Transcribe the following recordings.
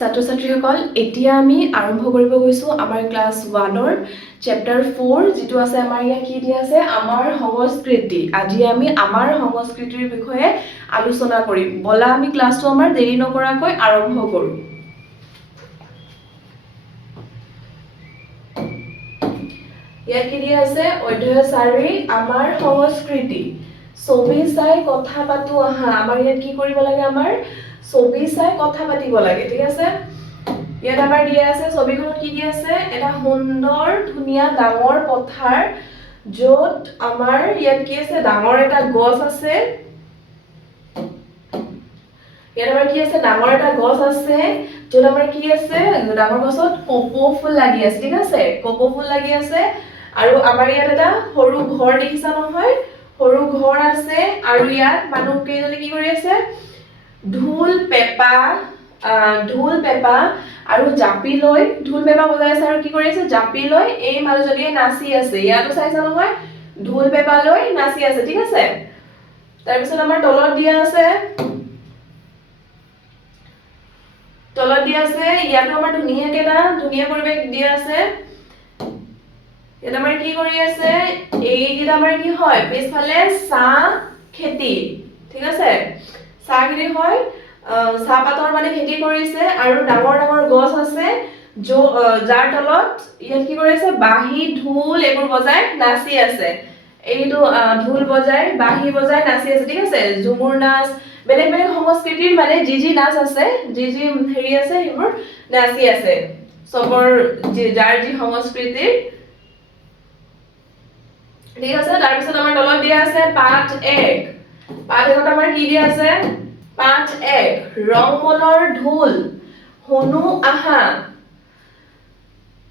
ছাত্ৰ ছাত্ৰীসকল এতিয়া আমি আৰম্ভ কৰিব গৈছো আমাৰ ক্লাছ 1ৰ চেপ্টাৰ 4 যেটো আছে আমাৰ ইয়া কি দিয়া আছে আমাৰ সংস্কৃতি আজি আমি আমাৰ সংস্কৃতিৰ বিষয়ে আলোচনা কৰিম বলা আমি ক্লাছটো আমাৰ দেৰি নকৰাকৈ আৰম্ভ কৰো ইয়া কি দিয়া আছে অধ্যায় 4 আমাৰ সংস্কৃতি ছবি চাই কথা পাতো আহা আমাৰ ইয়াত কি কৰিব লাগে আমাৰ ছবি চাই কথা পাতিব লাগে ঠিক আছে ইয়াত আমাৰ দিয়া আছে ছবিখনত কি দিয়া আছে এটা সুন্দৰ ধুনিয়া ডাঙৰ পথাৰ যত আমাৰ ইয়াত কি আছে ডাঙৰ এটা গছ আছে ইয়াত আমাৰ কি আছে ডাঙৰ এটা গছ আছে যত আমাৰ কি আছে ডাঙৰ গছত কপৌ ফুল লাগি আছে ঠিক আছে কপৌ ফুল লাগি আছে আৰু আমাৰ ইয়াত এটা সৰু ঘৰ দেখিছা নহয় সৰু ঘৰ আছে আৰু ইয়াত মানুহ কেইজনে কি কৰি আছে ঢোল পেপা আৰু জাপি লৈ ঢোল পেপা বজাই আছে আৰু কি কৰি আছে জাপি লৈ এই মানুহজনীয়ে নাচি আছে ইয়াতো চাইছা নহয় ঢোল পেপা লৈ নাচি আছে ঠিক আছে তাৰ পিছত আমাৰ তলত দিয়া আছে ইয়াতো আমাৰ ধুনিয়া পৰিবেশ দিয়া আছে এটা আমাৰ কি কৰি আছে এইগিটা আমাৰ কি হয় পিছফালে চাহ খেতি ঠিক আছে চাহ খেতি হয় চাহ পাতৰ মানে খেতি কৰিছে আৰু ডাঙৰ ডাঙৰ গছ আছে যাৰ তলত ইয়াত কি কৰি আছে বাঁহী ঢোল এইবোৰ বজাই নাচি আছে এইটো ঢোল বজাই বাঁহী বজাই নাচি আছে ঠিক আছে ঝুমুৰ নাচ বেলেগ বেলেগ সংস্কৃতিৰ মানে যি নাচ আছে যি হেৰি আছে সেইবোৰ নাচি আছে সবৰ যাৰ যি সংস্কৃতিৰ ঠিক আছে তাৰ পিছত আমাৰ তলত দিয়া আছে পাঠ 1 পাঠত আমাৰ কি দিয়া আছে পাঠ 1 ৰংমনৰ ঢোল শুনো আহা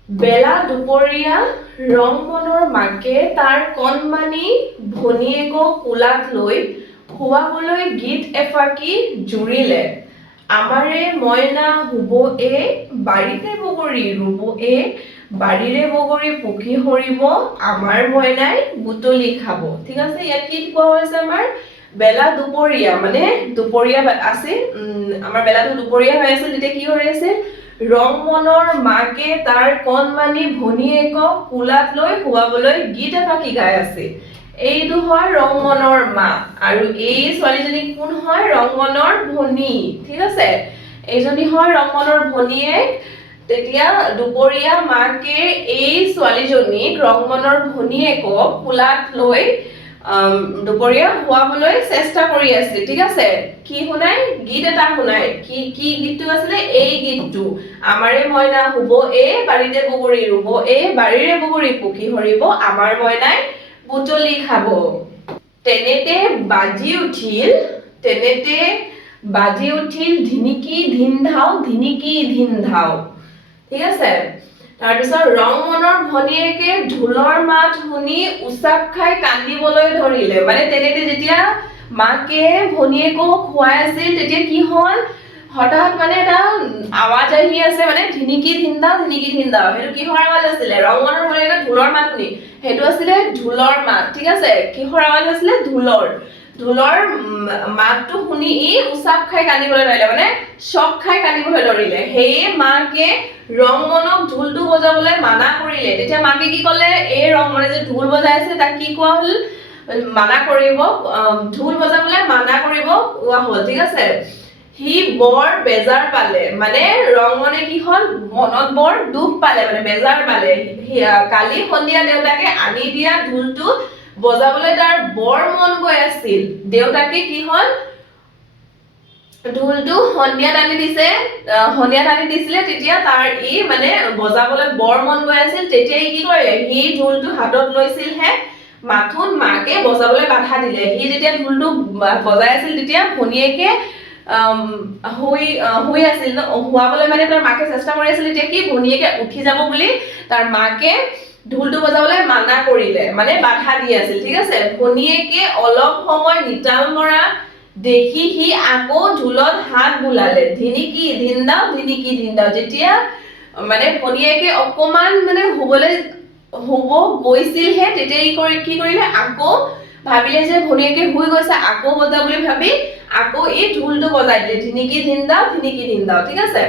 বেলা দুপৰীয়া ৰংমনৰ মাকে তাৰ কণমানি ভনীয়েকক কোলাত লৈ শুৱাবলৈ গীত এফাকি জুৰিলে আমাৰে মইনা হুব বাৰীতে বগৰী ৰুব বাৰীৰে বগৰী পকি সৰিব আমাৰ মইনাই বুটলি খাব ঠিক আছে ইয়াত কি কোৱা হৈছে আমাৰ বেলা দুপৰীয়া মানে দুপৰীয়া আছে আমাৰ বেলাটো দুপৰীয়া হৈ আছে তেতিয়া কি হৈ আছে ৰংমনৰ মাকে তাৰ কণমানি ভনীয়েকক কোলাত লৈ শুৱাবলৈ গীত এফাকি গাই আছে এইটো হয় ৰংমনৰ মা আৰু এই ছোৱালীজনী কোন হয় ৰংমনৰ ভনী ঠিক আছে এইজনী হয় ৰংমনৰ ভনীয়েক তেতিয়া দুপৰীয়া মাকে এই ছোৱালীজনীক ৰংমনৰ ভনীয়েকক কোলাত লৈ দুপৰীয়া শুৱাবলৈ চেষ্টা কৰি আছে ঠিক আছে কি শুনাই গীত এটা শুনাই কি গীতটো আছিলে এই গীতটো আমাৰে মইনা হুব বাৰীতে বগৰী ৰুব বাৰীৰে বগৰী পকি সৰিব আমাৰ মইনাই বুটলি খাব তেনেতে বাজি উঠিল ধিনিকি ধিনধাও ঠিক আছে তাৰ পিছত ৰংমনৰ ভনীয়েকে ঢোলৰ মাত শুনি উচাপ খাই কান্দিবলৈ ধৰিলে মানে তেনেতে যেতিয়া মাকে ভনীয়েকক খুৱাই আছিল তেতিয়া কি হ'ল হঠাৎ মানে এটা আৱাজ আহি আছে মানে ধিনিকি ধিনধাও সেইটো কিহৰ আৱাজ আছিলে ৰংমনৰ ভনীয়েকে ঢোলৰ মাত শুনি সেইটো আছিলে ঢোলৰ মাত ঠিক আছে কিহৰ আৱাজ আছিলে ঢোলৰ মাতটো শুনি ই উচাপ খাই কান্দিবলৈ ধৰিলে মানে শক খাই কান্দিবলৈ ধৰিলে হেয়ে মাকে ৰংমনক ঢোলটো বজাবলৈ মানা কৰিলে তেতিয়া মাকে কি ক'লে এই ৰংমনে যে ঢোল বজাই আছে তাক কি কোৱা হ'ল মানা কৰিব ঢোল বজাবলৈ মানা কৰিব কোৱা হ'ল ঠিক আছে হি বৰ বেজাৰ পালে মানে ৰংমনে কি হ'ল মনত বৰ দুখ পালে মানে বেজাৰ পালে কালি সন্ধিয়া দেউতাকে আনি দিয়া ঢোলটো বজাবলৈ তাৰ বৰ মন গৈ আছিল দেউতাকে কি হ'ল ঢোলটো সন্ধিয়াত আনি দিছিলে তেতিয়া তাৰ ই মানে বজাবলৈ বৰ মন গৈ আছিল তেতিয়া কি কৰিলে সি ঢোলটো হাতত লৈছিল হে মাথোন মাকে বজাবলৈ বাধা দিলে সি যেতিয়া ঢোলটো বজাই আছিল তেতিয়া ভনীয়েকে শুই আছিল শুৱাবলৈ মানে তাৰ মাকে চেষ্টা কৰি আছিল তেতিয়া কি ভনীয়েকে উঠি যাব বুলি তাৰ মাকে ঢোলটো বজাবলৈ মানা কৰিলে মানে বাধা দি আছিল ঠিক আছে ভনীয়েকে অলপ সময় নিতাল মৰা দেখি সি আকৌ ঢোলত হাত বুলালে ধিনিকি ধিনদাও যেতিয়া মানে ভনীয়েকে অকমান মানে শুব গৈছিলহে তেতিয়া কি কৰিলে আকৌ ভাবিলে যে ভনীয়েকে শুই গৈছে আকৌ বজা বুলি ভাবি আকৌ এই ঢোলটো বজাই দিলে ধিনিকি ধিনদাও ঠিক আছে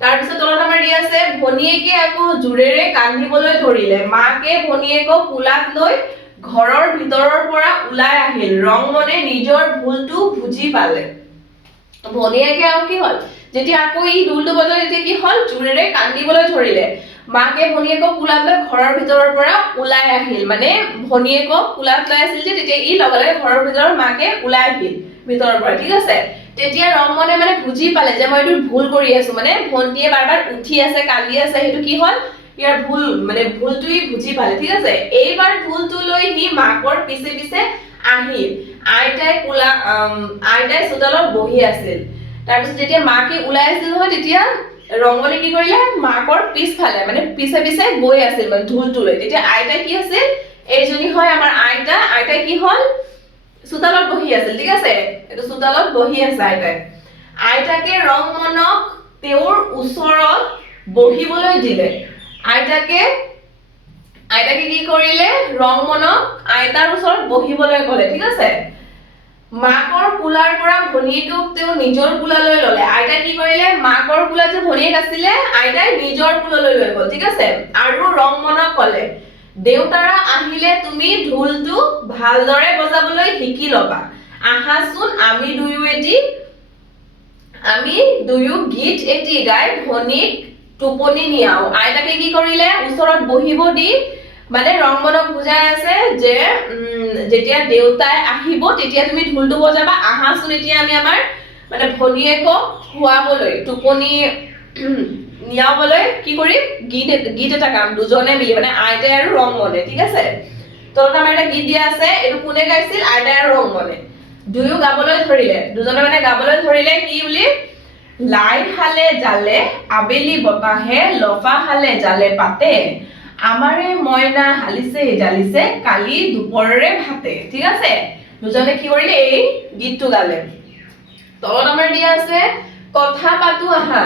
তাৰ পিছত তলত আমাৰ দি আছে ভনীয়েকে আকৌ জোৰেৰে কান্দিবলৈ ধৰিলে মাকে ভনীয়েকক কোলাত লৈ ঘৰৰ ভিতৰৰ পৰা ওলাই আহিল ৰংমনে নিজৰ ভুলটো বুজি পালে ভনীয়েকে আৰু কি হ'ল যেতিয়া আকৌ ই ঢোলটো বজালে তেতিয়া কি হ'ল জোৰেৰে কান্দিবলৈ ধৰিলে মাকে ভনীয়েকক কোলাত লৈ ঘৰৰ ভিতৰৰ পৰা ওলাই আহিল মানে ভনীয়েকক কোলাত লৈ আছিল যে তেতিয়া ই লগে লগে ঘৰৰ ভিতৰৰ মাকে ওলাই আহিল ভিতৰৰ পৰা ঠিক আছে তেতিয়া ৰংমনে মানে বুজি পালে যে মই এইটো ভুল কৰি আছো মানে ভন্টিয়ে বাৰবাৰ উঠি আছে কান্দি আছে সেইটো কি হ'ল ইয়াৰ ভুল মানে ভুলটোই বুজি পালে ঠিক আছে এইবাৰ ভুলটো লৈ হি মাকৰ পিছে পিছে আহিল আইতাই চোতালত বহি আছিল তাৰপিছত যেতিয়া মাকে ওলাই আছিল নহয় তেতিয়া ৰংমনে কি কৰিলে মাকৰ পিছফালে মানে পিছে পিছে গৈ আছিল মানে ঢোলটো লৈ তেতিয়া আইতা কি আছিল এইজনী হয় আমাৰ আইতাই কি হ'ল চোতালত বহি আছিল ঠিক আছে এটো চোতালত বহি আছে আইতাকে ৰংমনক তেওঁৰ ওচৰত বহিবলৈ দিলে আইতাকে কি কৰিলে ৰংমনক আইতাৰ ওচৰত বহিবলৈ ক'লে ঠিক আছে মাকৰ কোলাৰ পৰা ভনীয়েকক তেওঁ নিজৰ কোলালৈ ল'লে আইতাই কি কৰিলে মাকৰ কোলাত যে ভনীয়েক আছিলে আইতাই নিজৰ কোলালৈ লৈ গ'ল ঠিক আছে আৰু ৰংমনক ক'লে দেউতাৰা আহিলে তুমি ঢোলটো ভালদৰে বজাবলৈ শিকি ল'বা আহাচোন আমি দুয়ো গীত এটি গাই ভনীক টোপনি নিয়াও আইতাকে কি কৰিলে ওচৰত বহিব দি মানে ৰংমনক বুজাই আছে যে যেতিয়া দেউতাই আহিব তেতিয়া তুমি ঢোলটো বজাবা আহাচোন এতিয়া আমি আমাৰ মানে ভনীয়েকক খুৱাবলৈ টোপনি নিয়াবলৈ কি কৰিম গীত এটা গাম দুজনে মিলি মানে আইতাই আৰু ৰংমনে ঠিক আছে তলত আমাৰ এটা গীত দিয়া আছে এইটো কোনে গাইছিল আইতাই আৰু ৰংমনে দুয়ো গাবলৈ ধৰিলে দুজনে মানে গাবলৈ ধৰিলে কি বুলি লাই হালে জালে আবেলি বতাহে লফা হালে জালে পাতে আমাৰে মইনা হালিছে জালিছে কালি দুপৰৰে ভাতে ঠিক আছে দুজনে কি কৰিলে এই গীতটো গালে তলত আমাৰ দিয়া আছে কথা পাতো আহা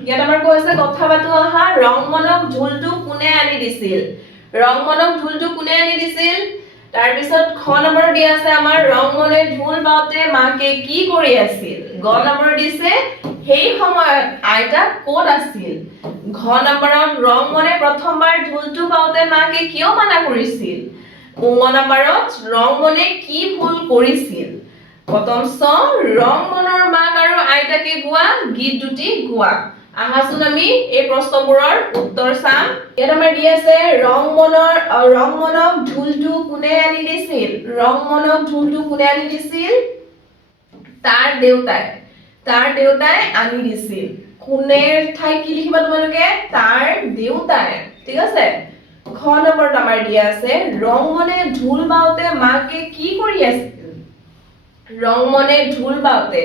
ইয়াত আমাৰ কৈছে কথা পাতো আহা ৰংমনক ঢোলটো কোনে আনি দিছিল তাৰ পিছত খ নম্বৰ দিয়া আছে আমাৰ ৰংমনে ঢোল বাওতে মাকে কি কৰি আছিল গ নম্বৰ দিছে সেই সময়ত আইতা ক'ত আছিল ঘ নম্বৰত ৰংমনে প্ৰথমবাৰ ঢোলটো বাওতে মাকে কিয় মানা কৰিছিল উ নম্বৰত ৰংমনে কি ভুল কৰিছিল প্ৰথম ৰংমনৰ মাক আৰু আইতাকে গোৱা গীত দুটি গোৱা আহাচোন আমি এই প্ৰশ্নবোৰৰ উত্তৰ চাম ইয়াত আমাৰ দি আছে ৰংমনক ঢোলটো কোনে আনি দিছিল তাৰ দেউতাই আনি দিছিল কোনেৰ ঠাই কি লিখিবা তোমালোকে তাৰ দেউতাই ঠিক আছে খ নম্বৰত আমাৰ দিয়া আছে ৰংমনে ঢোল বাওতে মাকে কি কৰি আছিল ৰংমনে ঢোল বাওতে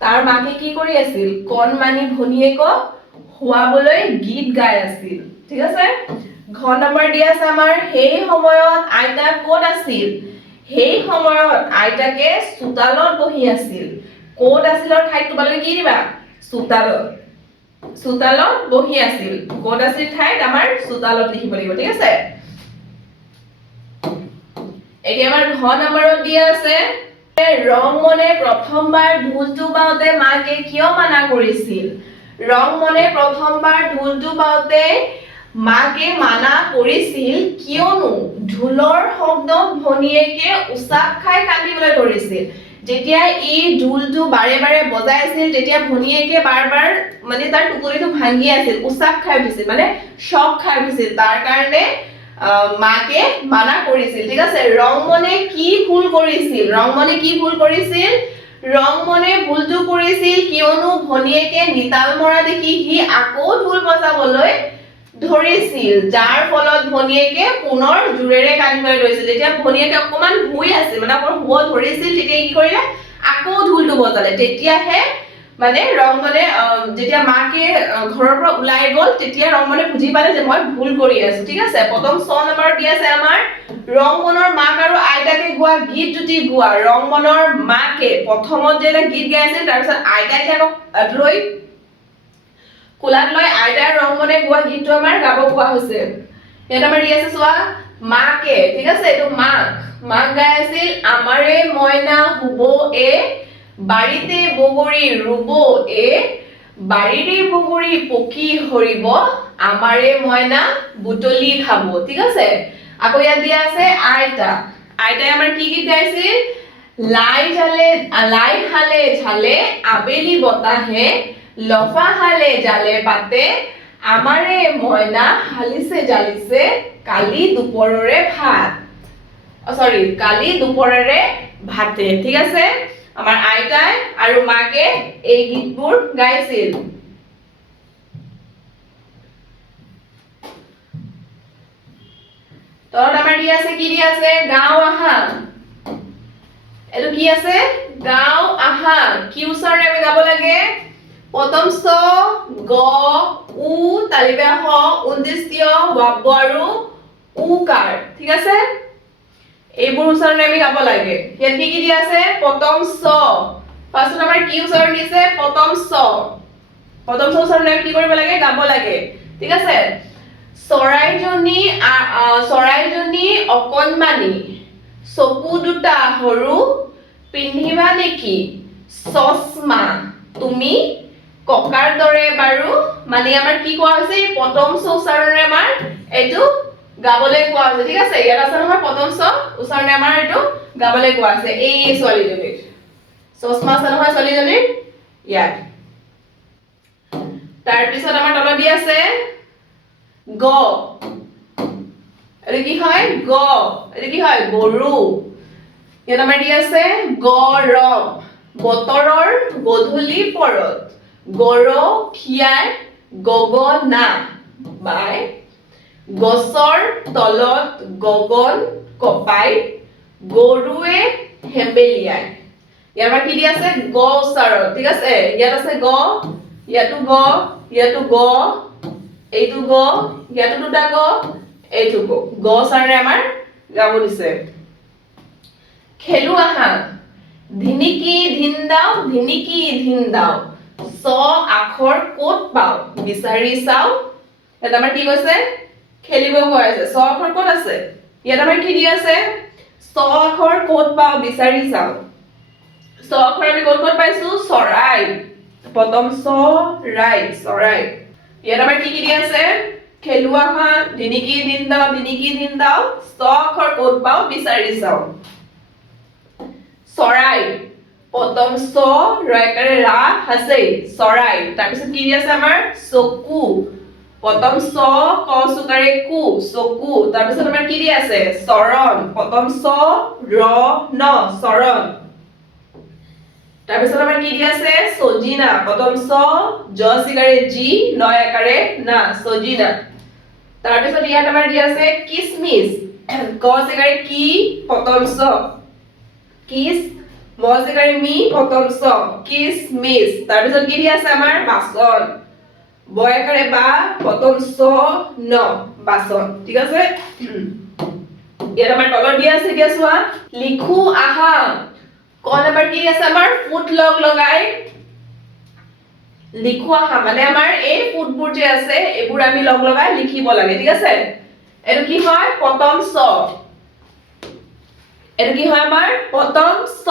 তাৰ মাকে কি কৰি আছিল কণমানি ভনীয়েকক শুৱাবলৈ গীত গাই আছিল ঠিক আছে ঘ নম্বৰ দিয়া আছে আমাৰ সেই সময়ত আইতা ক'ত আছিল সেই সময়ত আইতাকে চোতালত বহি আছিল ক'ত আছিলৰ ঠাইত তোমালোকে কি দিবা চোতালত বহি আছিল ক'ত আছিল ঠাইত আমাৰ চোতালত লিখিব লাগিব ঠিক আছে এতিয়া আমাৰ ঘ নম্বৰত দিয়া আছে ৰংমনে প্ৰথমবাৰ ঢোলটো বাওতে মাকে কিয় মানা কৰিছিল ৰংমনে প্ৰথমবাৰ ঢোলটো বাওতে মাকে মানা কৰিছিল কিয়নো ঢোলৰ শব্দত ভনীয়েকে উচাপ খাই কান্দিবলৈ ধৰিছিল যেতিয়া ই ঢোলটো বাৰে বাৰে বজাই আছিল তেতিয়া ভনীয়েকে বাৰবাৰ মানে তাৰ টুকুৰিটো ভাঙি আছিল উচাপ খাই উঠিছিল মানে শক খাই উঠিছিল তাৰ কাৰণে মাকে মানা কৰিছিল ঠিক আছে ৰংমনে কি ভুল কৰিছিল ৰংমনে ভুলটো কৰিছিল কিয়নো ভনীয়েকে নিতাল মৰা দেখি সি আকৌ ঢোল বজাবলৈ ধৰিছিল যাৰ ফলত ভনীয়েকে পুনৰ জোৰেৰে কান্দিবলৈ ধৰিছিল যেতিয়া ভনীয়েকে অকমান শুই আছিল মানে অকমান শুব ধৰিছিল তেতিয়া কি কৰিলে আকৌ ঢোলটো বজালে তেতিয়াহে মানে ৰংমনে যেতিয়া মাকে ঘৰৰ পৰা ওলাই গ'ল তেতিয়া ৰংমনে বুজি পালে যে মই ভুল কৰি আছো ঠিক আছে প্ৰথম ছ নম্বৰ দি আছে আমাৰ ৰংমনৰ মাক আৰু আইতাকে গোৱা গীত দুটি গোৱা ৰংমনৰ মাকে প্ৰথমত যে এটা গীত গাইছিল তাৰপিছত আইতাই লৈ কোলাত লৈ আইতাৰ ৰংমনে গোৱা গীতটো আমাৰ গাব কোৱা হৈছে ইয়াত আমাৰ দি আছে চোৱা মাকে ঠিক আছে এইটো মাক গাই আছিল আমাৰে মইনা শুব এ বাৰীতে বগৰী ৰুব এ বাৰীৰে বগৰী পকি সৰিব আমাৰে মইনা বুটলি খাব ঠিক আছে আকৌ ইয়াত দিয়া আছে আইতা আইতাই আমাৰ কি গীত গাইছিল লাই হালে ঝালে আবেলি বতাহে লফা হালে জালে পাতে আমাৰে মইনা হালিছে জালিছে কালি দুপৰৰে ভাত কালি দুপৰৰে ভাতে ঠিক আছে আমাৰ আইতাই আৰু মাকে এই গীতবোৰ গাইছিল তলত আমাৰ কি আছে গাঁও আহা এটো কি আছে গাঁও আহা কি উচ্চাৰণে আমি গাব লাগে প্ৰথম স গ উ তালিবে হ উদ্দেশ্য বাব্য আৰু উকাৰ ঠিক আছে এইবোৰ উচ্চাৰণে আমি গাব লাগে ইয়াত কি দিয়া আছে প্ৰথম স ফাৰ্স্টত আমাৰ কি উচ্চাৰণ দিছে প্ৰথম স উচ্চাৰণে আমি কি কৰিব লাগে গাব লাগে ঠিক আছে চৰাইজনী অকণমানি চকু দুটা সৰু পিন্ধিবা নেকি চশমা তুমি ককাৰ দৰে বাৰু মানে আমাৰ কি কোৱা হৈছে প্ৰথম উচ্চাৰণে আমাৰ এইটো গাবলৈ কোৱা হৈছে ঠিক আছে ইয়াত আছে নহয় প্ৰথম উচ্চাৰণে আমাৰ এইটো গাবলৈ কোৱা আছে এই ছোৱালীজনীৰ চশমা আছে নহয় ছোৱালীজনীৰ ইয়াত তাৰ পিছত আমাৰ তলত দি আছে গ এটো কি হয় গৰু ইয়াত আমাৰ দি আছে গৰম বতৰৰ গধূলি পৰত গৰখীয়াই গগনা বাই গছৰ তলত গগন কপাই গৰুৱে হেম্বেলিয়াই ইয়াৰ পৰা কি দি আছে গ উচ্চাৰণ ঠিক আছে ইয়াত আছে গ ইয়াতো গ ইয়াতো গ এইটো গ ইয়াতো দুটা গ এইটো গ উচ্চাৰণে আমাৰ গাব দিছে খেলো আহা ধিনিকি ধিন দাও চ আখৰ ক'ত পাও বিচাৰি চাও ইয়াত আমাৰ কি কৈছে খেলিব কৈ আছে চ আখৰ ক'ত আছে ইয়াত আমাৰ কি দি আছে চ আখৰ ক'ত পাও বিচাৰি চাও চ আখৰ আমি ক'ত পাইছো চৰাই প্ৰথম চৰাই ইয়াত আমাৰ কি দি আছে খেলো আহা ধিনিকি ধিন দাও চ আখৰ ক'ত পাও বিচাৰি চাও চৰাই প্ৰথম চ ৰাইকাৰে ৰা হাসেই চৰাই তাৰপিছত কি দি আছে আমাৰ চকু প্ৰথম চ ক সুকাৰে কু চকু তাৰপিছত আমাৰ কি দি আছে চৰণ প্ৰথম চ ৰ ন চৰণ তাৰপিছত আমাৰ কি দি আছে সজিনা প্ৰথম চ জ সিকাৰে জি ন আকাৰে না সজিনা তাৰপিছত ইয়াত আমাৰ দি আছে কিসমিস ক সিকাৰে কি প্ৰথম চ কিস ম সিকাৰে মি প্ৰথম চ কিসমিস তাৰপিছত কি দি আছে আমাৰ বাসন বয়াকাৰে বা প্ৰথম চ ন বাসন ঠিক আছে ইয়াত আমাৰ তলত দিয়া আছে এতিয়া চোৱা লিখু আহা ক নম্বৰ কি আছে আমাৰ ফুট লগাই লিখু আহা মানে আমাৰ এই ফুটবোৰ যে আছে এইবোৰ আমি লগাই লিখিব লাগে ঠিক আছে এটো কি হয় প্ৰথম চ এটো কি হয় আমাৰ প্ৰথম চ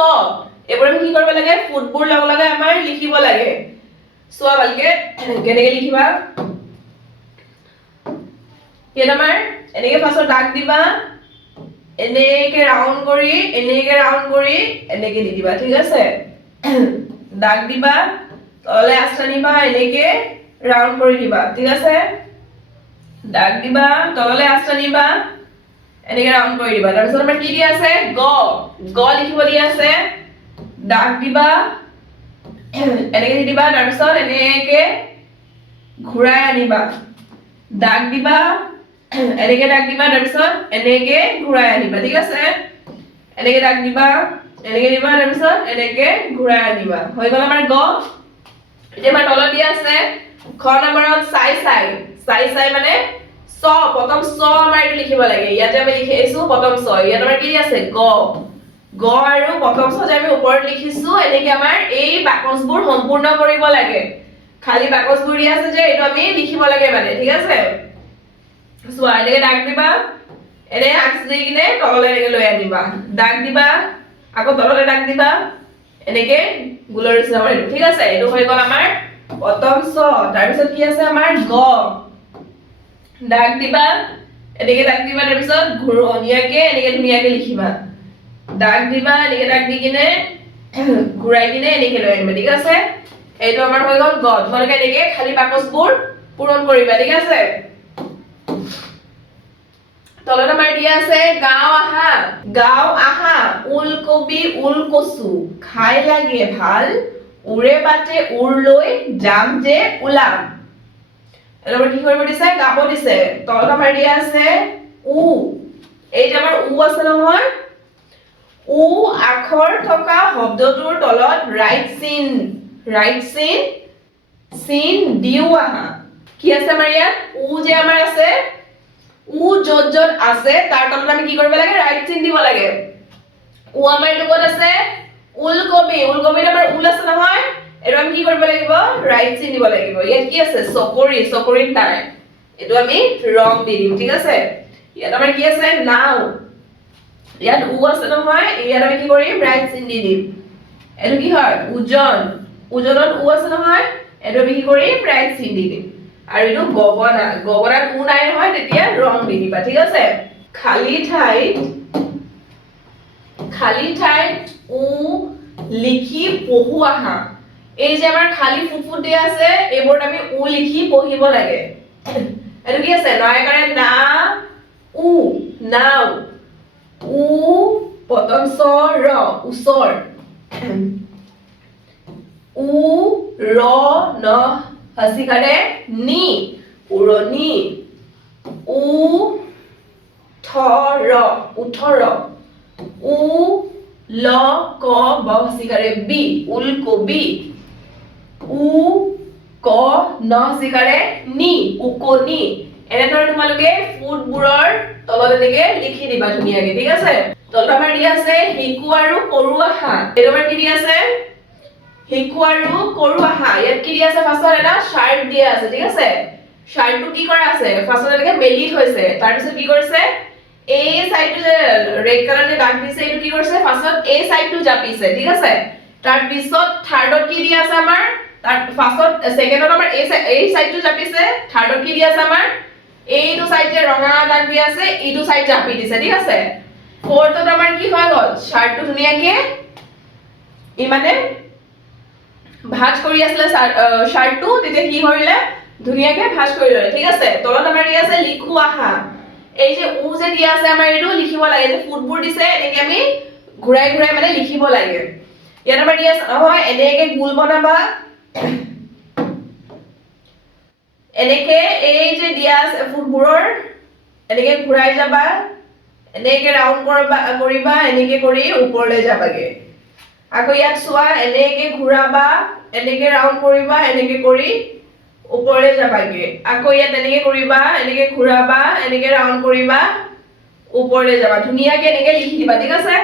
এইবোৰ আমি কি কৰিব লাগে ফুটবোৰ লগাই আমাৰ লিখিব লাগে চোৱা ভালকে কেনেকে লিখিবা ইয়াত আমাৰ এনেকে ফাৰ্স্টত দাগ দিবা এনেকে ৰাউন্ড কৰি এনেকে দি দিবা ঠিক আছে দাগ দিবা তললে আঁচনিবা এনেকে ৰাউন্ড কৰি দিবা ঠিক আছে দাগ দিবা তললে আঁচনিবা এনেকে ৰাউন্ড কৰি দিবা তাৰপিছত আমাৰ কি দি আছে গ লিখিব দি আছে দাগ দিবা এনেকে দি দিবা তাৰপিছত এনেকে ঘূৰাই আনিবা দাগ দিবা এনেকে দাগ দিবা তাৰপিছত এনেকে ঘূৰাই আনিবা ঠিক আছে এনেকে দাগ দিবা এনেকে দিবা তাৰপিছত এনেকে ঘূৰাই আনিবা হৈ গ'ল আমাৰ গ এতিয়া আমাৰ তলত দিয়া আছে খ নম্বৰত চাই মানে চ প্ৰথম চ আমাৰ এইটো লিখিব লাগে ইয়াতে আমি লিখি আছো প্ৰথম চ ইয়াত আমাৰ কি আছে গ আৰু প্ৰথম চ যে আমি ওপৰত লিখিছো এনেকে আমাৰ এই বাকচবোৰ সম্পূৰ্ণ কৰিব লাগে খালি বাকচবোৰ দিয়া আছে যে এইটো আমি লিখিব লাগে মানে ঠিক আছে চোৱা এনেকে দাগ দিবা এনে আক্স দি কিনে তললে এনেকে লৈ আনিবা দাগ দিবা আকৌ তললে দাগ দিবা এনেকে গোলৰ নিচিনা কৰিলো ঠিক আছে এইটো হৈ গ'ল আমাৰ প্ৰথম ছ তাৰপিছত কি আছে আমাৰ গ দাগ দিবা এনেকে দাগ দিবা তাৰপিছত ঘূৰণীয়াকে এনেকে ধুনীয়াকে লিখিবা দাগ দিবা এনেকে দাগ দি কিনে ঘূৰাই কিনে এনেকে লৈ আনিবা ঠিক আছে এইটো আমাৰ হৈ গ'ল গ তোমালোকে এনেকে খালি বাকচবোৰ পূৰণ কৰিবা ঠিক আছে তলত আমাৰ দিয়া আছে গাঁও আহা ওলকবি ওলকচু খাই লাগে ভাল উৰে বাটে উৰ লৈ যাম যে ওলাম এবাৰ কি কৰিব দিছে গাব দিছে তলত আমাৰ দিয়া আছে উ এই যে আমাৰ উ আছে নহয় উ আখৰ থকা শব্দটোৰ তলত ৰাইট চিন দিও আহা কি আছে আমাৰ ইয়াত উ যে আমাৰ আছে উ যত আছে তাৰ তলত আমি কি কৰিব লাগে ৰাইট চিন দিব লাগে উ আমাৰ এইটো ক'ত আছে ওলকবিত আমাৰ উল আছে নহয় এটো আমি কি কৰিব লাগিব ৰাইট চিন দিব লাগিব ইয়াত কি আছে চকৰি তাই এটো আমি ৰং দি দিম ঠিক আছে ইয়াত আমাৰ কি আছে নাও ইয়াত উ আছে নহয় ইয়াত আমি কি কৰিম ৰাইট চিন দি দিম এটো কি হয় ওজনত উ আছে নহয় এটো আমি কি কৰিম ৰাইট চিন দি দিম আৰু এটো গবনাত উ নাই নহয় তেতিয়া ৰং দি দিবা ঠিক আছে খালি ঠাইত উ লিখি পঢ়ু আহা এই যে আমাৰ খালি ফুটফুট দিয়া আছে এইবোৰত আমি উ লিখি পঢ়িব লাগে এটো কি আছে নয়কাৰে না উ নাও উ প্ৰথম চ ৰ ওচৰ উ ৰ ন হসিকাৰে নি উৰণি উ থ ৰ ওঠৰ উ ল ক ব হসিকাৰে বি উলকবি উ ক ন হসিকাৰে নি উকনি এনেদৰে তোমালোকে ফুটবোৰৰ তলত এনেকে লিখি দিবা ধুনীয়াকে ঠিক আছে তলত আমাৰ দিয়া আছে হিকু আৰু কৰু আহা এইটো আমাৰ কি দিয়া আছে হিকু আৰু কৰু আহা ইয়াত কি দিয়া আছে ফাৰ্ষ্টত এটা শাৰ্ট দিয়া আছে ঠিক আছে শাৰ্টটো কি কৰা আছে ফাৰ্ষ্টত এনেকে মেলি থৈছে তাৰ পিছত কি কৰিছে এই সাইডটো যে ৰেড কালাৰ যে দাগ দিছে এইটো কি কৰিছে ফাৰ্ষ্টত এই সাইডটো জাপিছে ঠিক আছে তাৰ পিছত থাৰ্ডত কি দিয়া আছে আমাৰ তাৰ ফাৰ্ষ্টত সেকেন্ডত আমাৰ এই সাইডটো জাপিছে থাৰ্ডত কি দিয়া আছে আমাৰ এইটো সাইড যে ৰঙা দাগ দিয়া আছে এইটো সাইড জাপি দিছে ঠিক আছে ফোৰ্থত আমাৰ কি হৈ গল শাৰ্টটো ধুনীয়াকে ইমানে ভাঁজ কৰি আছিল শাৰ্টটো তেতিয়া কি কৰিলে ধুনীয়াকে ভাঁজ কৰি ললে ঠিক আছে তলত আমাৰ দিয়া আছে লিখু আহা এই যে উ যে দিয়া আছে আমাৰ এইটো লিখিব লাগে যে ফুটবোৰ দিছে এনেকে আমি ঘুৰাই মানে লিখিব লাগে ইয়াত আমাৰ দিয়া আছে নহয় এনেকে গোল বনাবা এনেকে এই যে দিয়া আছে ফুটবোৰৰ এনেকে ঘুৰাই যাবা এনেকে ৰাউন্ড কৰিবা এনেকে কৰি ওপৰলৈ যাবাগে আকৌ ইয়াত চোৱা এনেকে ঘুৰাবা এনেকে ৰাউন্ড কৰিবা এনেকে কৰি ওপৰলৈ যাবাগে আকৌ ইয়াত এনেকে কৰিবা এনেকে ঘুৰাবা এনেকে ৰাউন্ড কৰিবা ওপৰলৈ যাবা ধুনীয়াকে এনেকে লিখি দিবা ঠিক আছে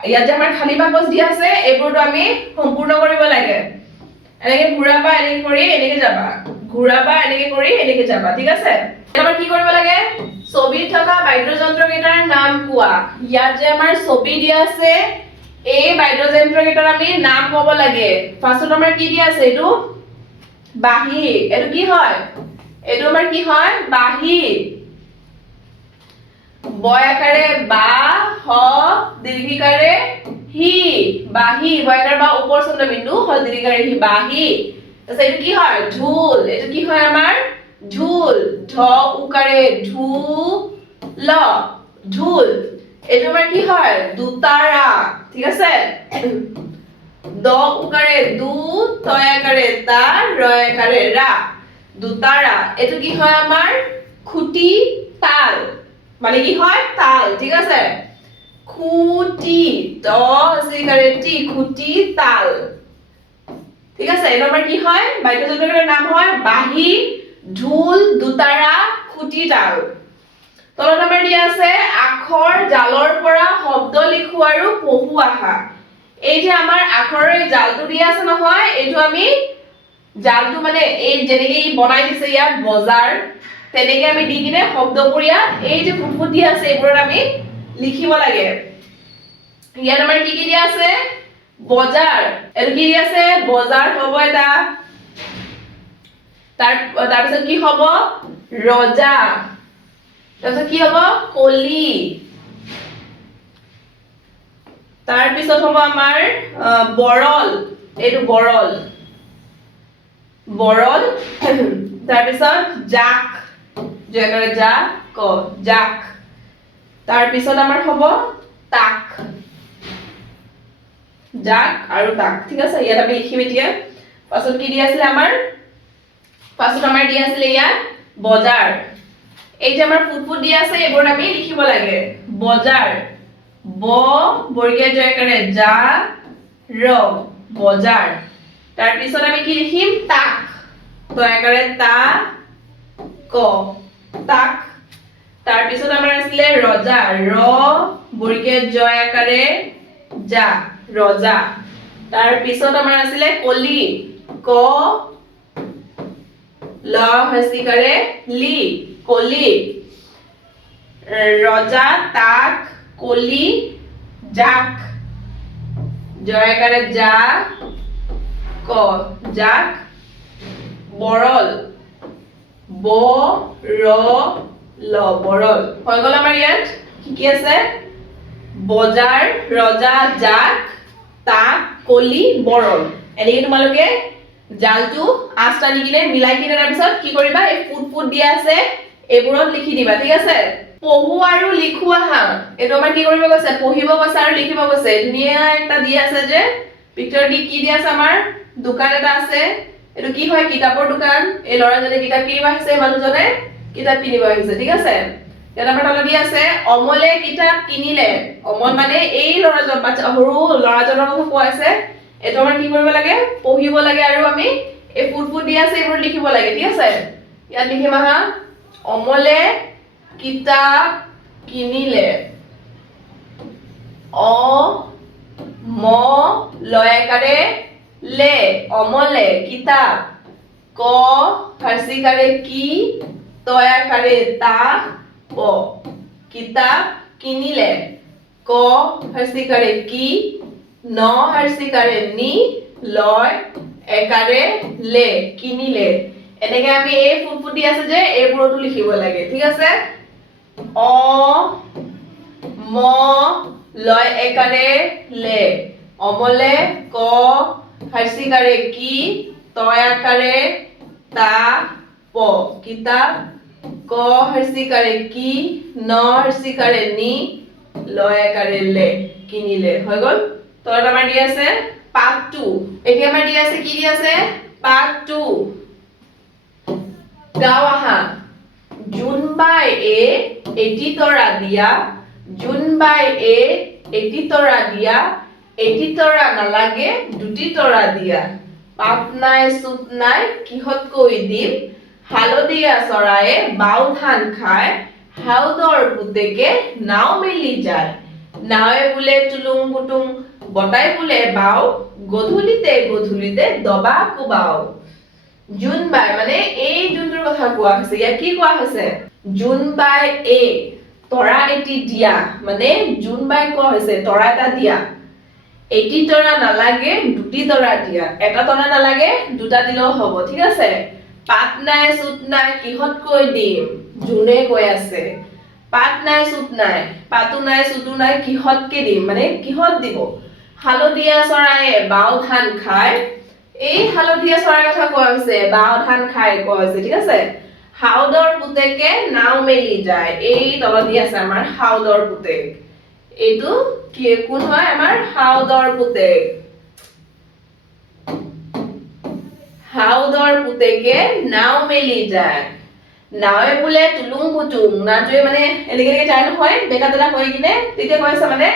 ইয়াত যে আমাৰ খালি বাকচ দিয়া আছে এইবোৰটো আমি সম্পূৰ্ণ কৰিব লাগে এনেকে ঘুৰাবা এনেকে কৰি এনেকে যাবা ঘুৰাবা এনেকে কৰি এনেকে যাবা ঠিক আছে এবাৰ কি কৰিব লাগে ছবিত থকা বাদ্যযন্ত্ৰ কেইটাৰ নাম কোৱা ইয়াত যে আমাৰ ছবি দিয়া আছে এই বাদ্যযন্ত্ৰ কেইটাৰ আমি নাম ক'ব লাগে ফাৰ্ষ্টত আমাৰ কি দিয়া আছে এইটো বাঁহী এটো কি হয় এটো আমাৰ কি হয় বাঁহী বয়াকাৰে বা হ দীৰ্ঘিকাৰে হি বাঁহী বয়াকাৰে বা ওপৰ চন্দ্ৰবিন্দু হ দীৰ্ঘিকাৰে হি বাঁহী তাৰপিছত এইটো কি হয় ঢোল এইটো কি হয় আমাৰ ঢোল ধ উকাৰে ঢু ল ঢোল এইটো আমাৰ কি হয় দুতাৰা ঠিক আছে দ উকাৰে দু তয়াকাৰে তা ৰয়াকাৰে ৰা দুতাৰা এটো কি হয় আমাৰ খুটি তাল মানে কি হয় তাল ঠিক আছে খুটি ত সিকাৰে টি খুটি তাল ঠিক আছে এটো আমাৰ কি হয় বাদ্যযন্ত্ৰৰ নাম হয় বাঁহী ঢোল দুতাৰা খুটি তাল তলত আমাৰ দিয়া আছে আখৰ জালৰ পৰা শব্দ লিখু আৰু পঢ়ু আহা এই যে আমাৰ আখৰৰ জালটো দিয়া আছে নহয় এইটো আমি জালটো মানে এই যেনেকৈ বনাই দিছে ইয়াত বজাৰ তেনেকৈ আমি দি কিনে শব্দবোৰ ইয়াত এই যে ফুটফুট দিয়া আছে এইবোৰত আমি লিখিব লাগে ইয়াত আমাৰ কি দিয়া আছে বজাৰ এটো কি আছে বজাৰ হ'ব এটা তাৰপিছত কি হ'ব ৰজা তাৰপিছত কি হ'ব কলি তাৰপিছত হ'ব আমাৰ বৰল এইটো বৰল তাৰপিছত জাক জয়কাৰে জা ক জাক তাৰপিছত আমাৰ হ'ব তাক জাক আৰু তাক ঠিক আছে ইয়াত আমি লিখিম এতিয়া পাছত কি দি আছিল আমাৰ দি আছিল ইয়াত বজাৰ এই যে আমাৰ ফুটফুট দি আছে এইবোৰ আমি লিখিব লাগে বজাৰ ব বৰ্গীয় জয়কাৰে জা ৰ বজাৰ তাৰপিছত আমি কি লিখিম তাক জয়কাৰে তা ক তাক তাৰপিছত আমাৰ আছিলে ৰজা ৰ বৰ্গীয় জয়কাৰে জা ৰজা তাৰপিছত আমাৰ আছিলে কলি ক ল হস্যিকাৰে লি কলি ৰজা তাক কলি জাক জয়কাৰে জা ক জাক বৰল ব ৰ ল বৰল হৈ গ'ল আমাৰ ইয়াত কি আছে বজাৰ ৰজা জাক তাক কলি বৰল এনেকৈ তোমালোকে জালটো আঠটা লিখিলে মিলাই কিনে তাৰপিছত কি কৰিবা এই ফুট দিয়া আছে এইবোৰত লিখি দিবা ঠিক আছে পঢ়ু আৰু লিখু আহা এইটো আমাৰ কি কৰিব কৈছে পঢ়িব কৈছে আৰু লিখিব কৈছে ধুনীয়া একটা দি আছে যে পিকচাৰ দি কি দি আছে আমাৰ দোকান এটা আছে এইটো কি হয় কিতাপৰ দোকান এই ল'ৰাজনে কিতাপ কিনিব আহিছে মানুহজনে কিতাপ কিনিব আহিছে ঠিক আছে ইয়াত আমাৰ তলত দি আছে অমলে কিতাপ কিনিলে অমল মানে এই ল'ৰাজন সৰু ল'ৰাজনৰ কথা কোৱা আছে এটো আমাৰ কি কৰিব লাগে পঢ়িব লাগে আৰু আমি এই ফুট দি আছে এইবোৰ লিখিব লাগে ঠিক আছে ইয়াত লিখিম আহা অমলে কিতাপ কিনিলে অ ম লয়কাৰে লে অমলে কিতাপ ক হস্যিকাৰে কি তয়াকাৰে তা প কিতাপ কিনিলে ক হস্যিকাৰে কি ন হস্যিকাৰে নি লয় একাৰে লে কিনিলে এনেকে আমি এই ফুট দি আছে যে এইবোৰতো লিখিব লাগে ঠিক আছে অ ম লয় একাৰে লে অমলে ক হস্যিকাৰে কি তয়াকাৰে তা প কিতাপ ক হস্যিকাৰে কি ন হস্যিকাৰে নি লয়কাৰে লে কিনিলে হৈ গ'ল তলত আমাৰ দি আছে পাৰ্ট 2 এতিয়া আমাৰ দি আছে কি দি আছে পাৰ্ট 2 গাও আহা জুনবাই এটি তৰা দিয়া জুনবাই এটি তৰা দিয়া এটি তৰা নালাগে দুটি তৰা দিয়া পাত নাই চুপ নাই কিহত কৈ দিম হালধীয়া চৰায়ে বাও ধান খায় হাউদৰ পুতেকে নাও মেলি যায় নাৱে বোলে তুলুং বুটুং বতাই বোলে বাও গধূলিতে দবা কোবাও জুনবাই মানে এই জুনটোৰ কথা কোৱা হৈছে ইয়াত কি কোৱা হৈছে জুনবাই তৰা এটি দিয়া মানে জুনবাই কোৱা হৈছে তৰা এটা দিয়া এটি তৰা নালাগে দুটি তৰা দিয়া এটা তৰা নালাগে দুটা দিলেও হ'ব ঠিক আছে পাত নাই চুট নাই কিহত কৈ দিম জুনে কৈ আছে পাত নাই চুট নাই পাতু নাই চুটু নাই কিহতকে দিম মানে কিহত দিব হালধীয়া চৰায়ে বাও ধান খায় এই হালধীয়া চৰাইৰ কথা কোৱা হৈছে বাও ধান খায় কোৱা হৈছে ঠিক আছে হাউদৰ পুতেকে নাও মেলি যায় এই তলত দি আছে আমাৰ হাউদৰ পুতেক এইটো কি কোন হয় আমাৰ হাউদৰ পুতেক হাউদৰ পুতেকে নাও মেলি যায় নাৱে বোলে তুলুং বুটুং নাটোৱে মানে এনেকে যায় নহয় বেকা তেলা হৈ কিনে তেতিয়া কৈছে মানে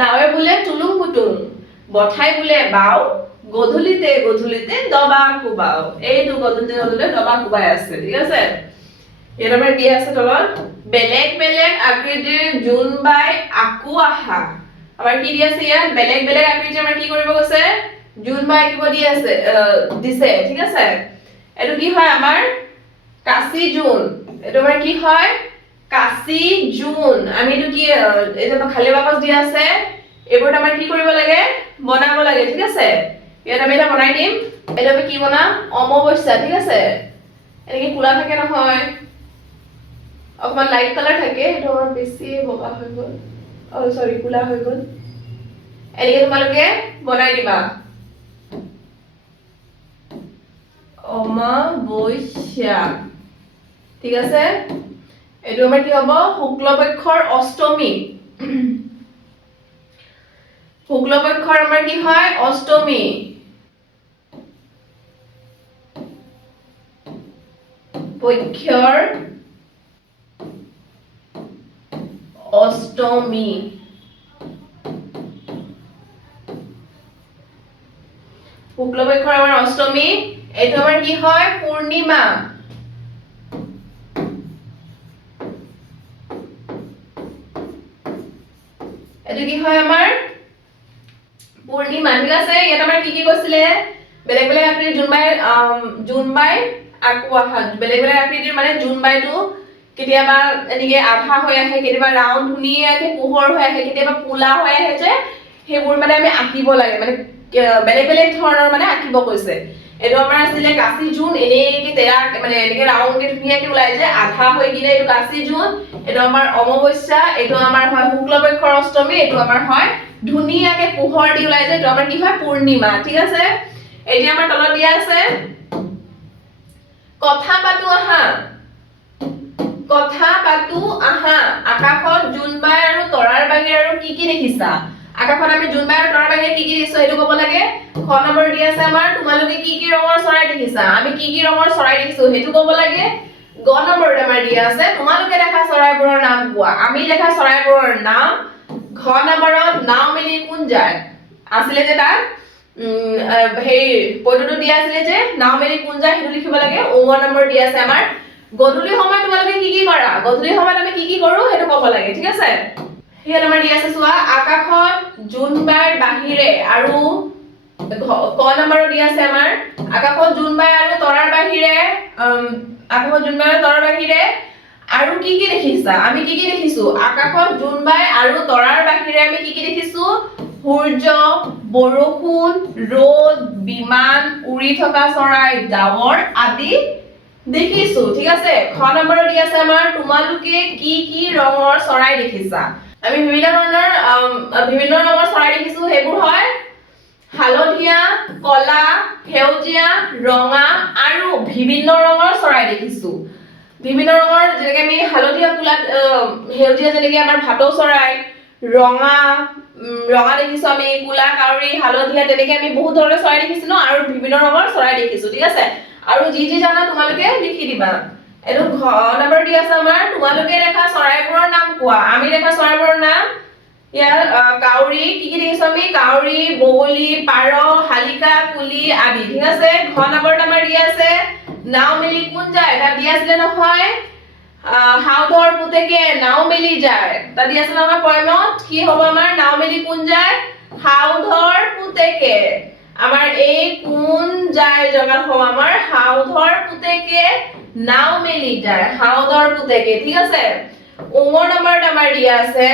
নাৱে বোলে তুলুং বুটুং বঠাই বোলে বাও গধূলিতে দবা কোবাও এইটো গধূলিতে দবা কোবাই আছে ঠিক আছে ইয়াত আমাৰ দিয়া আছে তলত বেলেগ আকৃতিৰ জুনবাই আকু আহা আমাৰ কি দি আছে ইয়াত বেলেগ আকৃতিৰ আমাৰ কি কৰিব গৈছে জুনবাই আঁকিব দি আছে দিছে ঠিক আছে এটো কি হয় আমাৰ কাচি জুন এটো আমাৰ কি হয় কাচি জুন আমি এটো কি এটা খালি বাকচ দি আছে এইবোৰ আমাৰ কি কৰিব লাগে বনাব লাগে ঠিক আছে ইয়াত আমি এটা বনাই দিম এটা আমি কি বনাম অমাৱস্যা ঠিক আছে এনেকে কুলা থাকে নহয় অকমান লাইট কালাৰ থাকে এটা অলপ বেছি বগা হৈ গ'ল সৰি কুলা হৈ গ'ল এনেকে তোমালোকে বনাই দিবা অমাৱস্যা ঠিক আছে এইটো আমাৰ কি হ'ব শুক্লপক্ষৰ অষ্টমী শুক্লপক্ষৰ আমাৰ কি হয় অষ্টমী পক্ষৰ অষ্টমী শুক্লপক্ষৰ আমাৰ অষ্টমী এইটো আমাৰ কি হয় পূৰ্ণিমা এইটো কি হয় আমাৰ পূৰ্ণিমা ঠিক আছে ইয়াত আমাৰ কি কৈছিলে বেলেগ বেলেগ আকৃতিৰ জোনবাই আকো আহা বেলেগ বেলেগ আকৃতিৰ মানে জোনবাইটো কেতিয়াবা এনেকে আধা হৈ আহে কেতিয়াবা ৰাউন্ড ধুনীয়াকে পোহৰ হৈ আহে কেতিয়াবা কোলা হৈ আহে যে সেইবোৰ মানে আমি আঁকিব লাগে মানে বেলেগ বেলেগ ধৰণৰ মানে আঁকিব কৈছে এইটো আমাৰ আছিলে কাচি জোন এনেকে তেৰা মানে এনেকে ৰাউন্ডকে ধুনীয়াকে ওলাই যে আধা হৈ গিলে এইটো কাচি জোন এইটো আমাৰ অমাৱস্যা এইটো আমাৰ হয় শুক্লপক্ষৰ অষ্টমী এইটো আমাৰ হয় ধুনীয়াকে পোহৰ দি ওলাই যে এইটো আমাৰ কি হয় পূৰ্ণিমা ঠিক আছে এতিয়া আমাৰ তলত দিয়া আছে কথা পাতো আহা আকাশত জোনবাই আৰু তৰাৰ বাহিৰে আৰু কি দেখিছা আকাশত আমি জোনবাই আৰু তৰাৰ বাহিৰে কি দেখিছো সেইটো ক'ব লাগে খ নম্বৰ দি আছে আমাৰ তোমালোকে কি ৰঙৰ চৰাই দেখিছা আমি কি ৰঙৰ চৰাই দেখিছো সেইটো ক'ব লাগে গ নম্বৰত আমাৰ দিয়া আছে তোমালোকে দেখা চৰাইবোৰৰ নাম কোৱা আমি দেখা চৰাইবোৰৰ নাম ঘ নম্বৰত নাও মেলি কোন যায় আছিলে যে তাত হেই পদটো দিয়া আছিলে যে নাও মেলি কোন যায় সেইটো লিখিব লাগে ও নম্বৰ দিয়া আছে আমাৰ গধূলি সময়ত তোমালোকে কি কৰা গধূলি সময়ত আমি কি কৰো সেইটো ক'ব লাগে ঠিক আছে হেই নম্বৰ দিয়া আছে চোৱা আকাশত জোনবাইৰ বাহিৰে আৰু ক নম্বৰ দিয়া আছে আমাৰ আকাশত জোনবাই আৰু তৰাৰ বাহিৰে আৰু কি দেখিছা আমি কি দেখিছো আকাশত জোনবাই আৰু তৰাৰ বাহিৰে আমি কি দেখিছো সূৰ্য বৰষুণ ৰ'দ বিমান উৰি থকা চৰাই ডাৱৰ আদি দেখিছো ঠিক আছে খ নম্বৰ দি আছে আমাৰ তোমালোকে কি ৰঙৰ চৰাই দেখিছা আমি বিভিন্ন ৰঙৰ চৰাই দেখিছো সেইবোৰ হয় হালধীয়া কলা সেউজীয়া ৰঙা আৰু বিভিন্ন ৰঙৰ চৰাই দেখিছো বিভিন্ন ৰঙৰ যেনেকৈ আমি হালধীয়া কোলাত সেউজীয়া যেনেকৈ আমাৰ ভাটৌ চৰাই ৰঙা দেখিছো আমি কোলা কাউৰী হালধীয়া তেনেকৈ আমি বহুত ধৰণৰ চৰাই দেখিছো ন আৰু বিভিন্ন ৰঙৰ চৰাই দেখিছো ঠিক আছে আৰু যি জানা তোমালোকে লিখি দিবা এটো ঘ নম্বৰ দি আছে আমাৰ তোমালোকে দেখা চৰাইবোৰৰ নাম কোৱা আমি দেখা চৰাইবোৰৰ নাম ইয়াৰ কাউৰী কি দেখিছো আমি কাউৰী বগলী পাৰ হালিকা কুলি আদি ঠিক আছে ঘ নম্বৰত আমাৰ দি আছে নাও মেলি কোন যায় এটা দি আছিল নহয় হাউধৰ পুতেকে নাও মেলি যায় তা দি আছে আমাৰ পয়মত কি হ'ব আমাৰ নাও মেলি কোন যায় হাউধৰ পুতেকে আমাৰ এই কোন যায় জগাত হ'ব আমাৰ হাউধৰ পুতেকে নাও মেলি যায় হাউধৰ পুতেকে ঠিক আছে উঙৰ নম্বৰত আমাৰ দিয়া আছে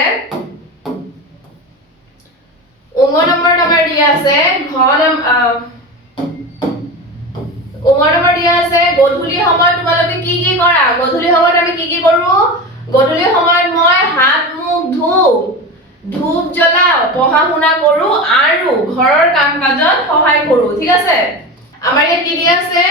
উঙৰ নম্বৰত আমাৰ দিয়া আছে উঙৰ নম্বৰ দিয়া আছে গধূলি সময়ত তোমালোকে কি কৰা গধূলি সময়ত আমি কি কৰো গধূলি সময়ত মই হাত মুখ ধূপ জ্বলাও পঢ়া শুনা কৰো আৰু ঘৰৰ কাম কাজত সহায় কৰো ঠিক আছে আমাৰ ইয়াত কি দিয়া আছে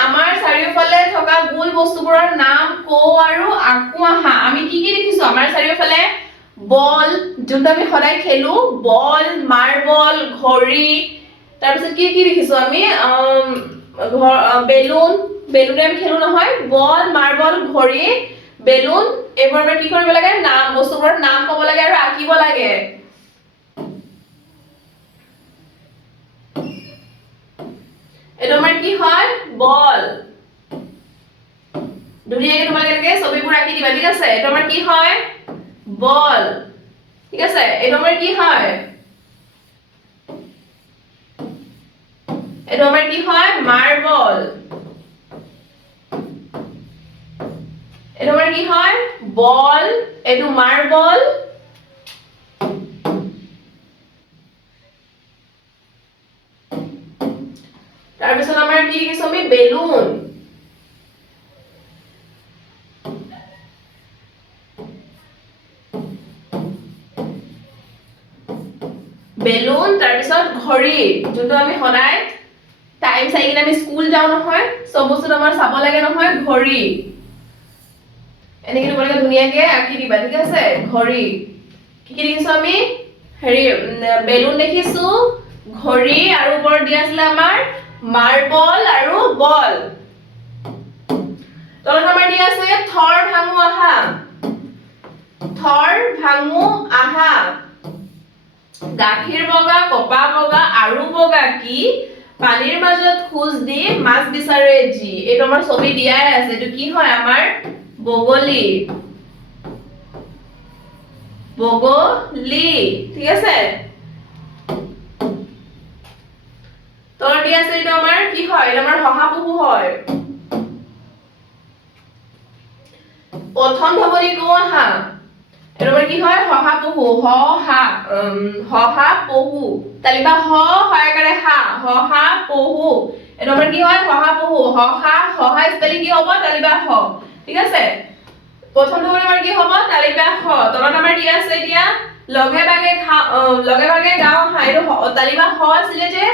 আমাৰ চাৰিওফালে থকা গোল বস্তুবোৰৰ নাম কও আৰু আকো আহা আমি কি দেখিছো আমাৰ চাৰিওফালে বল যোনটো আমি সদায় খেলো বল মাৰ্বল ঘড়ী তাৰ পিছত কি দেখিছো আমি বেলুনে আমি খেলো নহয় বল মাৰ্বল ঘড়ী বেলুন এইবোৰ আমি কি কৰিব লাগে নাম বস্তুবোৰৰ নাম ক'ব লাগে আৰু আঁকিব লাগে এটো আমাৰ কি হয় বল ধুনীয়াকৈ তোমালোকে ছবিবোৰ আঁকি দিবা ঠিক আছে এটো আমাৰ কি হয় বল ঠিক আছে এটো আমাৰ কি হয় এটো আমাৰ কি হয় মাৰ্বল এটো আমাৰ কি হয় বল এটো মাৰ্বল তাৰ পিছত আমাৰ কি লিখিছো আমি বেলুন বেলুন তাৰ পিছত ঘড়ী যোনটো আমি সদায় টাইম চাই কিনে আমি স্কুল যাও নহয় সব বস্তু আমাৰ চাব লাগে নহয় ঘড়ী এনেকে তোমালোকে ধুনীয়াকে আঁকি দিবা ঠিক আছে ঘড়ী কি কি লিখিছো আমি হেৰি বেলুন দেখিছো ঘড়ী আৰু ওপৰত দিয়া আছিল আমাৰ মাৰ্বল আৰু বল তলত আমাৰ দিয়া আছে থৰ ভাঙো আহা গাখীৰ বগা কপা বগা আৰু বগা কি পানীৰ মাজত খোজ দি মাছ বিচাৰে জি এইটো আমাৰ ছবি দিয়াই আছে এইটো কি হয় আমাৰ বগলী ঠিক আছে তলত দিয়া আছে এইটো আমাৰ কি হয় এইটো আমাৰ শহাপহু হয় প্ৰথম ধ্বনি কো আহা এইটো আমাৰ কি হয় শহাপহু শহাপহু তালিবা হ হয়কাৰে হা শহাপহু এইটো আমাৰ কি হয় শহাপহু হহা স্পেলিং কি হ'ব তালিবা হ ঠিক আছে প্ৰথম ধ্বনি আমাৰ কি হ'ব তালিবা হ তলত আমাৰ দিয়া আছে এতিয়া লগে ভাগে গাও হা এইটো তালিবা হ আছিল যে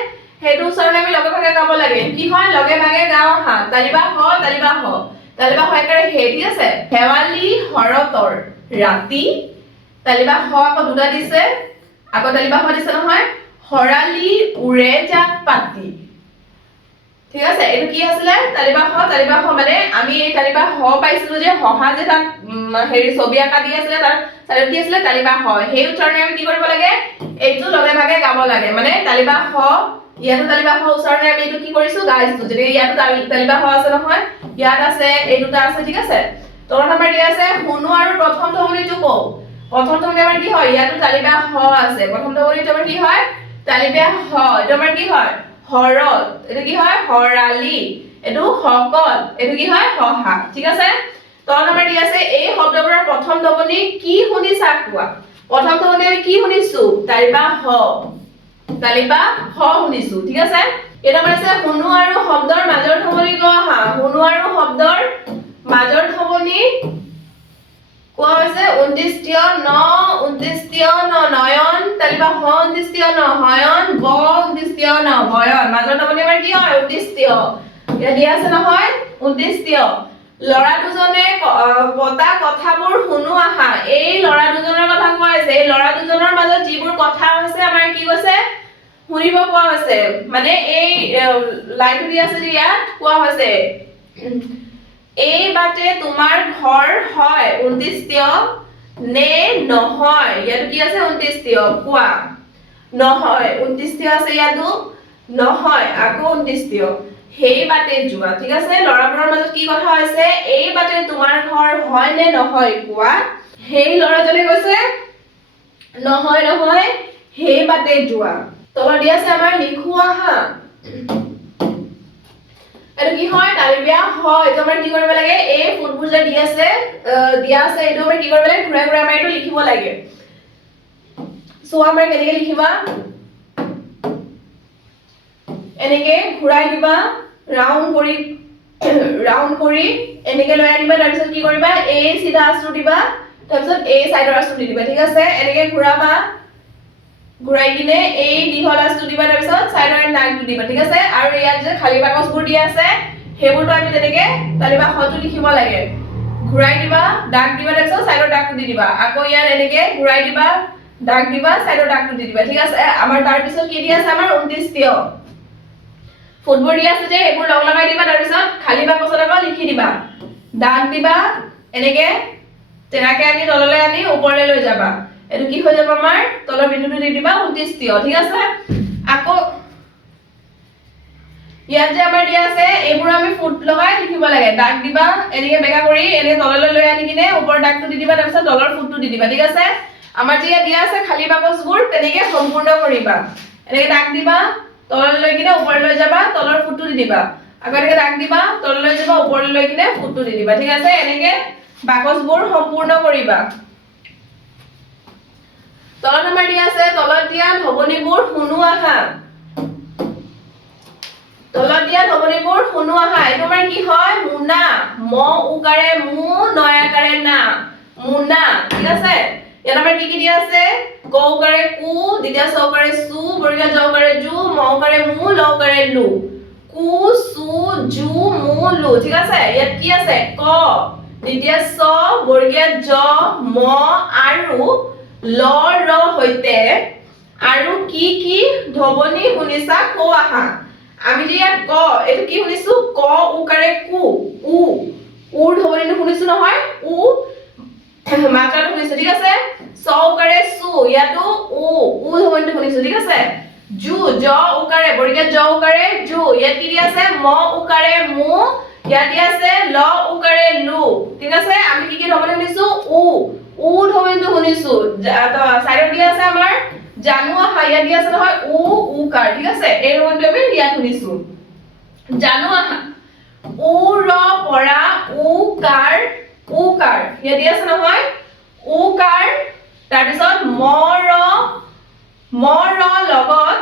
হেতু উচ্চাৰণ আমি লগে ভাগে গাব লাগে কি হয় লগে ভাগে গাও হা তালিবা হ হয়কাৰে হে ঠিক আছে হেৱালি হৰতৰ ৰাতি তালিবা হ আকৌ দুটা দিছে আকৌ তালিবা হ দিছে নহয় হৰালি উৰে জাক পাতি ঠিক আছে এইটো কি আছিল তালিবা হ মানে আমি এই তালিবা হ পাইছিলো যে হহা যে তাত হেৰি ছবি আঁকা দি আছিল তাৰ চাইডত কি আছিল তালিবা হ সেই উচ্চাৰণে আমি কি কৰিব লাগে এইটো লগে ভাগে গাব লাগে মানে তালিবা হ ইয়াতো তালিবা হ উচ্চাৰণে আমি এইটো কি কৰিছো গাইছো যেনে ইয়াতো তালিবা হ আছে নহয় ইয়াত আছে এই দুটা আছে ঠিক আছে তলত আমাৰ দিয়া আছে শুনো আৰু প্ৰথম ধ্বনিটো কও প্ৰথম ধ্বনি আমাৰ কি হয় ইয়াতো তালিবা হ আছে প্ৰথম ধ্বনিটো আমাৰ কি হয় তালিবা হ এইটো আমাৰ কি হয় হৰত এইটো কি হয় হৰালি এইটো হকত এইটো কি হয় হহা ঠিক আছে তলত আমাৰ দিয়া আছে এই শব্দবোৰৰ প্ৰথম ধ্বনি কি শুনিছা কোৱা প্ৰথম ধ্বনি আমি কি শুনিছো তালিবা হ শুনিছো ঠিক আছে এটা মানে আছে শুনো আৰু শব্দৰ মাজৰ ধ্বনি কোৱা হা শুনো আৰু শব্দৰ মাজৰ ধ্বনি কোৱা হৈছে 29 নয়ন তালিবা হ 29 ন হয়ন ব 29 ন বয়ন মাজৰ ধ্বনি আমাৰ কি হয় 29 এটা দিয়া আছে নহয় 29 লৰা দুজনে পতা কথাবোৰ শুনো আহা এই লৰা দুজনৰ কথা কোৱা হৈছে এই লৰা দুজনৰ মাজত যিবোৰ কথা হৈছে আমাৰ কি কৈছে শুনিব কোৱা হৈছে মানে এই লাইনটো দিয়া আছে যে ইয়াত কোৱা হৈছে এই বাটে তোমাৰ ঘৰ হয় 29 নে নহয় ইয়াত কি আছে 29 কোৱা নহয় 29 আছে ইয়াতো নহয় আকৌ 29 সেই বাটে যোৱা ঠিক আছে লৰাবোৰৰ মাজত কি কথা হৈছে এই বাটে তোমাৰ ঘৰ হয় নে নহয় কোৱা সেই লৰাজনে কৈছে নহয় সেই বাটে যোৱা তলত দিয়া আছে আমাৰ লিখো আহা এটো কি হয় তালিবিয়া হয় এটো আমাৰ কি কৰিব লাগে এই ফুটবোৰ যে দিয়া আছে এটো আমাৰ কি কৰিব লাগে ঘুৰাই ঘুৰাই আমাৰ এটো লিখিব লাগে সো আমাৰ কেনেকে লিখিবা এনেকে ঘুৰাই দিবা ৰাউন্ড কৰি এনেকে লৈ আনিবা তাৰ পিছত কি কৰিবা এই সিধা আছু দিবা তাৰ পিছত এই সাইডৰ আছু দি দিবা ঠিক আছে এনেকে ঘুৰাবা ঘুৰাই কিনে এই দীঘল আছটো দিবা তাৰ পিছত সাইডৰ নাকটো দিবা ঠিক আছে আৰু ইয়াত যে খালি বাকচবোৰ দিয়া আছে হেবোৰটো আমি তেনেকে তালিবা হটো লিখিব লাগে ঘুৰাই দিবা দাগ দিবা তাৰ পিছত সাইডৰ দাগটো দি দিবা আকৌ ইয়াত এনেকে ঘুৰাই দিবা দাগ দিবা সাইডৰ দাগটো দি দিবা ঠিক আছে আমাৰ তাৰ পিছত কি দিয়া আছে আমাৰ 29 ফুটবোৰ দিয়া আছে যে হেবোৰ লগ লগাই দিবা তাৰ পিছত খালি বাকচত আকৌ লিখি দিবা দাগ দিবা এনেকে তেৰাকে আনি তললৈ আনি ওপৰলৈ লৈ যাবা এটো কি হৈ যাব আমাৰ তলৰ বিন্দুটো দি দিবা 29 ঠিক আছে আকৌ ইয়াত যে আমাৰ দিয়া আছে এইবোৰ আমি ফুট লগাই লিখিব লাগে দাগ দিবা এনেকে বেকা কৰি এনে তললৈ লৈ আনি কিনে ওপৰ দাগটো দি দিবা তাৰ পিছত তলৰ ফুটটো দি দিবা ঠিক আছে আমাৰ যে দিয়া আছে খালি বাকচবোৰ তেনেকে সম্পূৰ্ণ কৰিবা এনেকে দাগ দিবা তললৈ লৈ কিনে ওপৰলৈ লৈ যাবা তলৰ ফুটটো দি দিবা আকৌ এনেকে দাগ দিবা তললৈ যাবা ওপৰলৈ লৈ কিনে ফুটটো দি দিবা ঠিক আছে এনেকে বাকচবোৰ সম্পূৰ্ণ কৰিবা তলত আমাৰ দিয়া আছে তলত দিয়া ধ্বনিবোৰ শুনো আহা তলত দিয়া ধ্বনিবোৰ শুনো আহা এইটো আমাৰ কি হয় মুনা ম উকাৰে মু নয়াকাৰে না মুনা ঠিক আছে ইয়াত আমাৰ কি দিয়া আছে ক উকাৰে কু দ্বিতীয় চ উকাৰে সু বৰ্গীয় জ উকাৰে জু ম উকাৰে মু ল উকাৰে লু কু সু জু মু লু ঠিক আছে ইয়াত কি আছে ক দ্বিতীয় চ বৰ্গীয় জ ম আৰু ল ৰ হৈতে আৰু কি ধ্বনি শুনিছা ক আহা আমি যে ইয়াত ক এটো কি শুনিছো ক উকাৰে কু উ উৰ ধ্বনিটো শুনিছো নহয় উ মাত্ৰাটো শুনিছো ঠিক আছে চ উকাৰে সু ইয়াতো উ ধ্বনিটো শুনিছো ঠিক আছে জু জ উকাৰে বৰ্গীয় জ উকাৰে জু ইয়াত কি আছে ম উকাৰে মু ইয়াত কি আছে ল উকাৰে লু ঠিক আছে আমি কি ধ্বনি শুনিছো উ ধ্বনিটো শুনিছো তো সাইডত কি আছে আমাৰ জানো আহা ইয়াত কি আছে নহয় উকাৰ ঠিক আছে এই ধ্বনিটো আমি ইয়াত শুনিছো জানো আহা উ ৰ পৰা উকাৰ ইয়াত কি আছে নহয় উকাৰ তাৰ পিছত ম ৰ লগত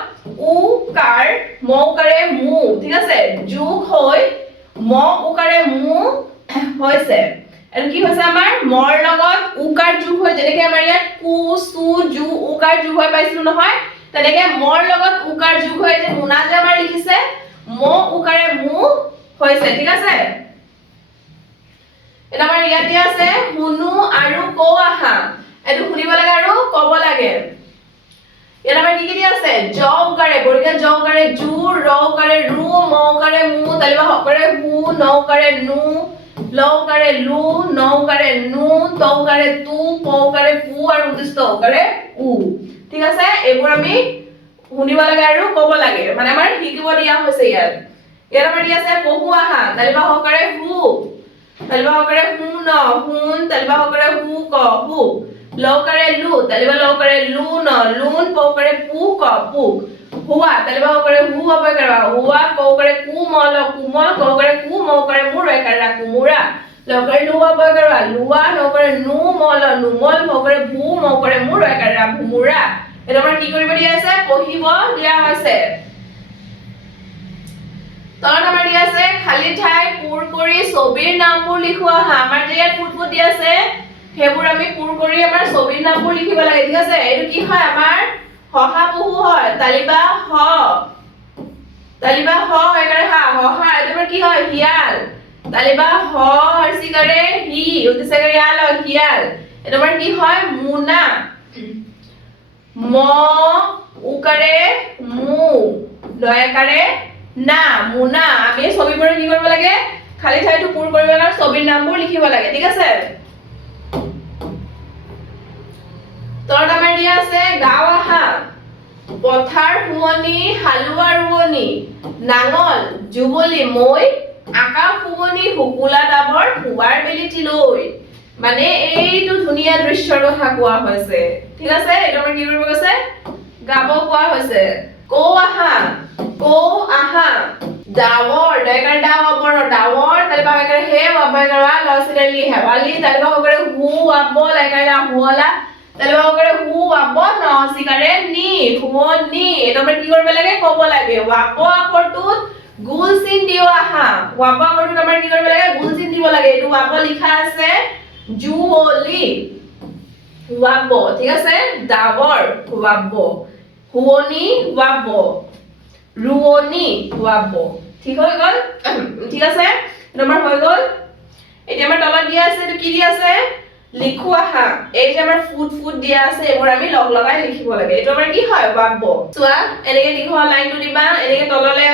উকাৰ ম উকাৰে মু ঠিক আছে যোগ হৈ ম উকাৰে মু হৈছে আৰু কি হৈছে আমাৰ মৰ লগত উকাৰ যোগ হৈ যেনেকৈ আমাৰ ইয়াত কু সু জু উকাৰ যোগ হৈ পাইছিলো নহয় তেনেকৈ মৰ লগত উকাৰ যোগ হৈ যে মুনা যে আমাৰ লিখিছে ম উকাৰে মু হৈছে ঠিক আছে এটা আমাৰ ইয়াত দিয়া আছে শুনো আৰু ক আহা এটো শুনিব লাগে আৰু ক'ব লাগে ইয়াত আমাৰ কি দিয়া আছে জ উকাৰে বৰ্গীয় জ উকাৰে জু ৰ উকাৰে ৰু ম উকাৰে মু তালিবা হকাৰে হু ন উকাৰে নু ল উকাৰে লু ন উকাৰে নু ত উকাৰে তু প উকাৰে পু আৰু উদ্দিষ্ট উকাৰে উ ঠিক আছে এইবোৰ আমি শুনিব লাগে আৰু ক'ব লাগে মানে আমাৰ শিকিব দিয়া হৈছে ইয়াত আমাৰ দিয়া আছে পহু আহা তালিবা হকাৰে হু তালিবা হকাৰে হু ন হুন তালিবা হকাৰে হু ক হু ল উকাৰে লু তালিবা ল উকাৰে লু ন লুন প উকাৰে পু ক পুক হুয়া তালিবা হকাৰে হু অবয় কৰা হুয়া ক উকাৰে কু ম ল কুমল ক উকাৰে কু ম উকাৰে মু ৰ কৰা কুমুৰা ল উকাৰে লু অবয় কৰা লুয়া ন উকাৰে নু ম ল নুমল ম উকাৰে ভু ম উকাৰে মু ৰ কৰা ভুমুৰা এটা আমাৰ কি কৰিব দিয়া আছে পঢ়িব দিয়া হৈছে তলত আমাৰ দিয়া আছে খালি ঠাই পূৰ কৰি ছবিৰ নামবোৰ লিখোৱা আমাৰ যে ইয়াত ফুটফুট দিয়া আছে হেবোৰ আমি পূৰ কৰি আমাৰ ছবিৰ নামবোৰ লিখিব লাগে ঠিক আছে এইটো কি হয় আমাৰ হহাপহু হয় তালিবা হ একাৰে হা হহা এইটো আমাৰ কি হয় হিয়াল তালিবা হ হৰসিকাৰে হি উদ্দেশ্যকাৰে ইয়াল হিয়াল এইটো আমাৰ কি হয় মুনা ম উকাৰে মু লয়কাৰে না মুনা আমি ছবিবোৰ কি কৰিব লাগে খালি ঠাইটো পূৰ কৰিব লাগে আৰু ছবিৰ নামবোৰ লিখিব লাগে ঠিক আছে তলত আমাৰ দিয়া আছে গাঁও আহা পথাৰ শুৱনি হালুৱা ৰুৱনি নাঙল যুৱলি মই আকাশ শুৱনি শুকুলা ডাবৰ পুৱাৰ বেলিটি লৈ মানে এইটো ধুনীয়া দৃশ্যৰ কথা কোৱা হৈছে ঠিক আছে এটা আমাৰ কি কৰিব গৈছে গাব কোৱা হৈছে কৌ আহা ডাৱৰ ডাইকাৰ ডাৱৰ ডাৱৰ তালিবা একাৰে হে অবয় কৰা লসিকালি হেৱালি তালিবা কৰে হু আব লাইকাৰা হুলা তালিবা কৰে হু আব নসিকাৰে নি হুনি এটা আমাৰ কি কৰিব লাগে ক'ব লাগে ওয়াব আকৰটোত গুল চিন দিও আহা ওয়াব আকৰটোত আমাৰ কি কৰিব লাগে গুল চিন দিব লাগে এইটো ওয়াব লিখা আছে জুৱলি ওয়াব ঠিক আছে ডাৱৰ ওয়াব হুৱনি ওয়াব ৰুৱনি ওয়াব ঠিক হৈ গল ঠিক আছে নম্বৰ হৈ গল এতিয়া আমাৰ তলত দিয়া আছে তো কি দিয়া আছে লিখো আহা এই যে আমাৰ ফুট দিয়া আছে এবোৰ আমি লগ লগাই লিখিব লাগে এটো আমাৰ কি হয় ওয়াব চোৱা এনেকে লিখো লাইনটো দিবা এনেকে তললৈ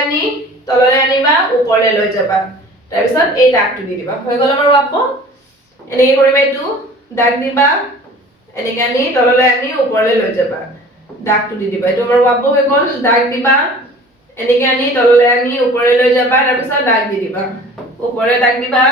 আনিবা ওপৰলৈ লৈ যাবা তাৰ পিছত এই দাগটো দি দিবা হৈ গল আমাৰ ওয়াব এনেকে কৰিবা এইটো দাগ দিবা এনেকে আনি তললৈ আনি ওপৰলৈ লৈ যাবা দাগটো দি দিবা এইটো আমাৰ ওয়াব হৈ গল দাগ দিবা এনেকে আনি তললৈ আনি ওপৰলৈ লৈ যাবা তাৰ পিছত দাগ দি দিবা ওপৰলৈ দাগ দিবা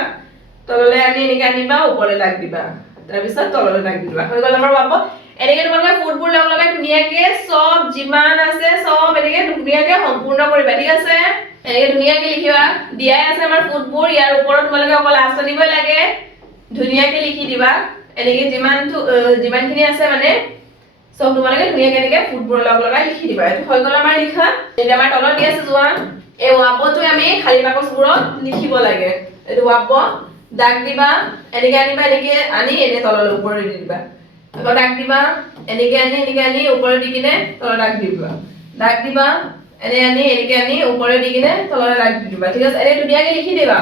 তললৈ আনি এনেকে আনিবা ওপৰলৈ দাগ দিবা তাৰ পিছত তললৈ দাগ দিবা হৈ গল আমাৰ ওয়াব এনেকে তোমালোকে ফুটবোৰ লগ লগাই ধুনীয়াকে সব যিমান আছে সব এনেকে ধুনীয়াকে সম্পূৰ্ণ কৰিবা ঠিক আছে এনেকে ধুনীয়াকে লিখিবা দিয়াই আছে আমাৰ ফুটবোৰ ইয়াৰ ওপৰত তোমালোকে অকল আঁচনি দিবই লাগে ধুনীয়াকে লিখি দিবা এনেকে যিমানখিনি আছে মানে সব তোমালোকে ধুনীয়াকে এনেকে ফুটবোৰ লগ লগাই লিখি দিবা এটো হৈ গল আমাৰ লিখা এতিয়া আমাৰ তলত দি আছে যোৱা এই ৱাবটো আমি খালী বাকচবোৰত লিখিব লাগে এইটো ৱাব দাগ দিবা এনেকে আনিবা এনেকে আনি এনে তললৈ ওপৰলৈ দি দিবা আকৌ দাগ দিবা এনেকে আনি ওপৰলৈ দি কিনে তললৈ দাগ দিবা দাগ দিবা এনে আনি এনেকে আনি ওপৰলৈ দি কিনে তললৈ দাগ দি দিবা ঠিক আছে এনে ধুনীয়াকৈ লিখি দিবা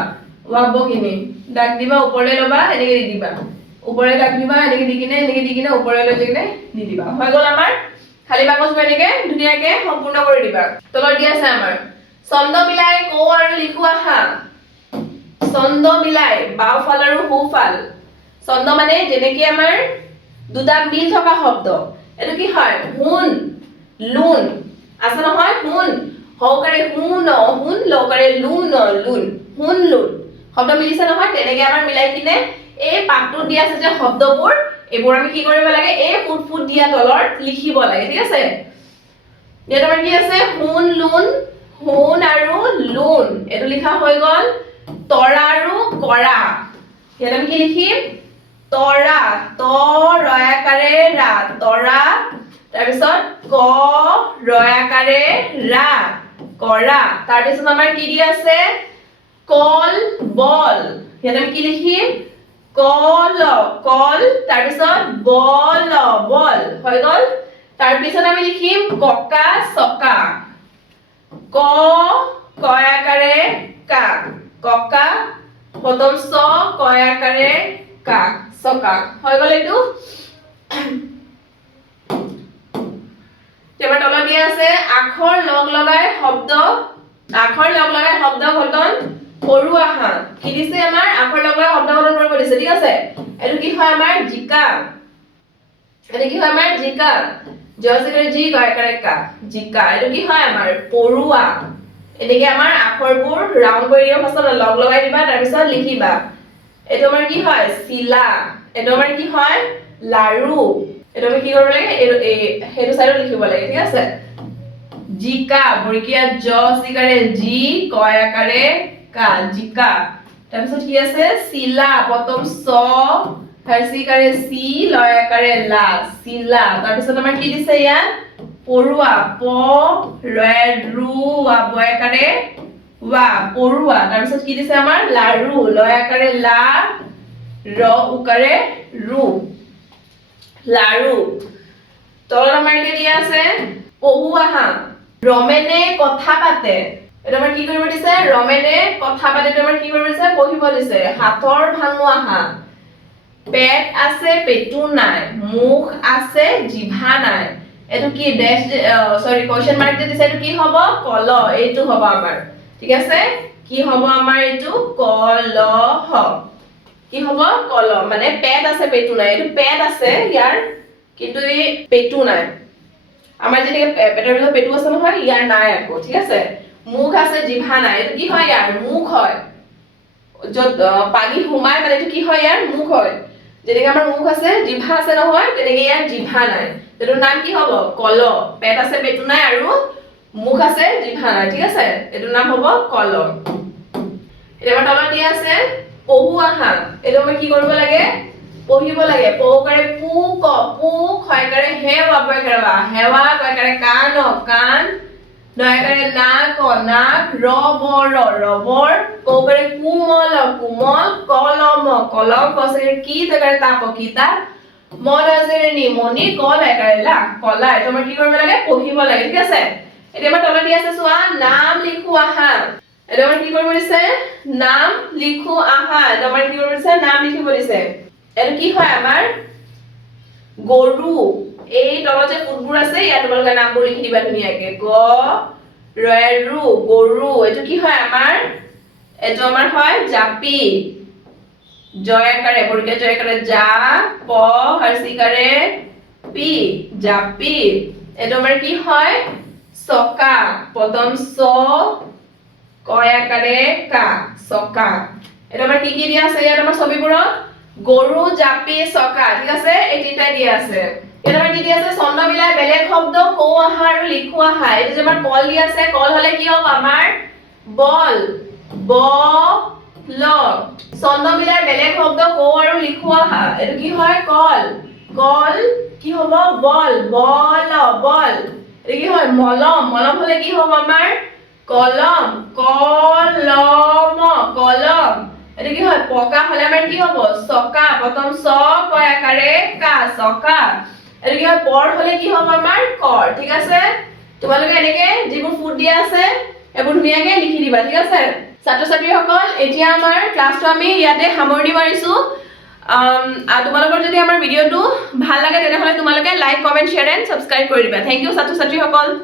ৱাবখিনি দাগ দিবা ওপৰলৈ ল'বা এনেকে দি দিবা ওপৰলৈ দাগ দিবা এনেকে দি কিনে ওপৰলৈ লৈ কিনে দি দিবা হৈ গ'ল আমাৰ খালী বাকচবোৰ এনেকে ধুনীয়াকৈ সম্পূৰ্ণ কৰি দিবা তলত দিয়া আছে আমাৰ ছন্দ মিলাই কওঁ আৰু লিখো আহা ছন্দ মিলাই বাওঁফাল আৰু সোঁফাল ছন্দ মানে যেনেকৈ আমাৰ দুটা মিল থকা শব্দ এইটো কি হয় হুন লুন আছে নহয় হুন হকাৰে হুন হুন লকাৰে লুন লুন হুন লুন শব্দ মিলিছে নহয় তেনেকৈ আমাৰ মিলাই কিনে এই পাঠটোত দিয়া আছে যে শব্দবোৰ এইবোৰ আমি কি কৰিব লাগে এই ফুট দিয়া তলত লিখিব লাগে ঠিক আছে ইয়াত আমাৰ কি আছে হুন লুন হুন আৰু লুন এইটো লিখা হৈ গ'ল তৰা আৰু কৰা ইয়াত আমি কি লিখিম তৰা ত ৰয়াকাৰে ৰা তৰা তাৰপিছত ক ৰয়াকাৰে ৰা কৰা তাৰপিছত আমাৰ কি দিয়া আছে কল বল ইয়াত আমি কি লিখিম কল কল তাৰপিছত বল বল হৈ গ'ল তাৰপিছত আমি লিখিম ককা চকা ক কয়াকাৰে কা ককা প্ৰথম চ কয়াকাৰে কা চকা হৈ গ'ল এইটো তেমাৰ তলত দিয়া আছে আখৰ লগ লগাই শব্দ গঠন কৰোৱা হা কি দিছে আমাৰ আখৰ লগ লগাই শব্দ গঠন কৰিব দিছে ঠিক আছে এইটো কি হয় আমাৰ জিকা এইটো কি হয় আমাৰ জিকা জয়সিকাৰে জি কয়াকাৰে কা জিকা এইটো কি হয় আমাৰ পৰুৱা এনেকে আমাৰ আখৰবোৰ ৰাউন্ড কৰি দিবা পাছত লগ লগাই দিবা তাৰ পিছত লিখিবা এইটো আমাৰ কি হয় চিলা এইটো আমাৰ কি হয় লাৰু এইটো আমি কি কৰিব লাগে এই হেতু সাইডত লিখিব লাগে ঠিক আছে জিকা বৰ্গীয়া জ সিকাৰে জি কয়াকাৰে কা জিকা তাৰ পিছত কি আছে চিলা প্ৰথম চ হৰসিকাৰে সি লয়াকাৰে লা চিলা তাৰ পিছত আমাৰ কি দিছে ইয়াত পৰুৱা প ৰয় ৰু ৱা বয়াকাৰে ৱা পৰুৱা তাৰ পিছত কি দিছে আমাৰ লাৰু লয়াকাৰে লা ৰ উকাৰে ৰু লাৰু তলত আমাৰ কি দিয়া আছে পঢ়ুৱা হা ৰমেনে কথা পাতে এটা আমাৰ কি কৰিব দিছে ৰমেনে কথা পাতে এটা আমাৰ কি কৰিব দিছে পঢ়িব দিছে হাতৰ ভাঙুৱা হা পেট আছে পেটু নাই মুখ আছে জিভা নাই এটো কি ড্যাশ সরি কোশ্চেন মার্ক যে দিছে এটো কি হবে কল এইটো হবে আমাৰ ঠিক আছে কি হবে আমাৰ এইটো কল হ কি হবে কল মানে পেট আছে পেটু নাই এটো পেট আছে ইয়াৰ কিন্তু এই পেটু নাই আমাৰ যেনেকৈ পেটৰ ভিতৰত পেটু আছে নহয় ইয়াৰ নাই আকৌ ঠিক আছে মুখ আছে জিভা নাই এটো কি হয় ইয়াৰ মুখ হয় যত পানী হুমাই মানে এটো কি হয় ইয়াৰ মুখ হয় যেনেকৈ আমাৰ মুখ আছে জিভা আছে নহয় তেনেকৈ ইয়াৰ জিভা নাই এটোৰ নাম কি হ'ব কল পেট আছে পেটু নাই আৰু মুখ আছে জিভা নাই ঠিক আছে এটোৰ নাম হ'ব কল এবাৰ তলত দিয়া আছে পঢ়ুৱা হা এটো আমি কি কৰিব লাগে পঢ়িব লাগে পৌকাৰে পু ক পু খয়কাৰে হেৱা বয়কাৰে হেৱা কয়কাৰে কান কান নয়কাৰে নাক নাক ৰবৰ ৰবৰ কৌকাৰে কুমল কুমল কলম কলম কসৰে কি তকাৰে তাপ কিতাপ মনজেৰে নিমনি কল একাৰে লা কলা এটো আমাৰ কি কৰিব লাগে পঢ়িব লাগে ঠিক আছে এতিয়া আমাৰ তলত দিয়া আছে চোৱা নাম লিখো আহা এটো আমাৰ কি কৰিব দিছে নাম লিখো আহা এটো আমাৰ কি কৰিব দিছে নাম লিখিব দিছে এটো কি হয় আমাৰ গৰু এই তলত যে ফুটবোৰ আছে ইয়াত তোমালোকে নামবোৰ লিখি দিবা ধুনীয়াকৈ গ ৰয়ৰু গৰু এটো কি হয় আমাৰ এটো আমাৰ হয় জাপি জয়কাৰে বৰ্গে জয়কাৰে জা প হৰসিকাৰে পি জাপি এটো আমাৰ কি হয় চকা পদম চ কয়াকাৰে কা চকা এটো আমাৰ কি দিয়া আছে ইয়াত আমাৰ ছবিবোৰত গৰু জাপি চকা ঠিক আছে এই তিনটা দিয়া আছে এটা কি দিয়া আছে ছন্দ মিলাই বেলেগ শব্দ কও আহা আৰু লিখো আহা এই যে আমাৰ কল দিয়া আছে কল হলে কি হ'ব আমাৰ বল ব ল ছন্দ মিলাই বেলেগ শব্দ কও আৰু লিখো আহা এটো কি হয় কল কল কি হ'ব বল বল বল এটো কি হয় মলম মলম হলে কি হ'ব আমাৰ কলম কলম কলম এটা কি হয় পকা হলে আমাৰ কি হ'ব চকা প্ৰথম চ কয় আকাৰে কা চকা এটা কি হয় পৰ হলে কি হ'ব আমাৰ কৰ ঠিক আছে তোমালোকে এনেকে যিবোৰ ফুট দিয়া আছে এইবোৰ ধুনীয়াকে লিখি দিবা ঠিক আছে ছাত্ৰ ছাত্ৰীসকল এতিয়া আমাৰ ক্লাছটো আমি ইয়াতে সামৰণি মাৰিছো তোমালোকৰ যদি আমাৰ ভিডিঅ'টো ভাল লাগে তেনেহলে তোমালোকে like comment share and subscribe কৰি দিবা থ্যাংক ইউ ছাত্ৰ ছাত্ৰীসকল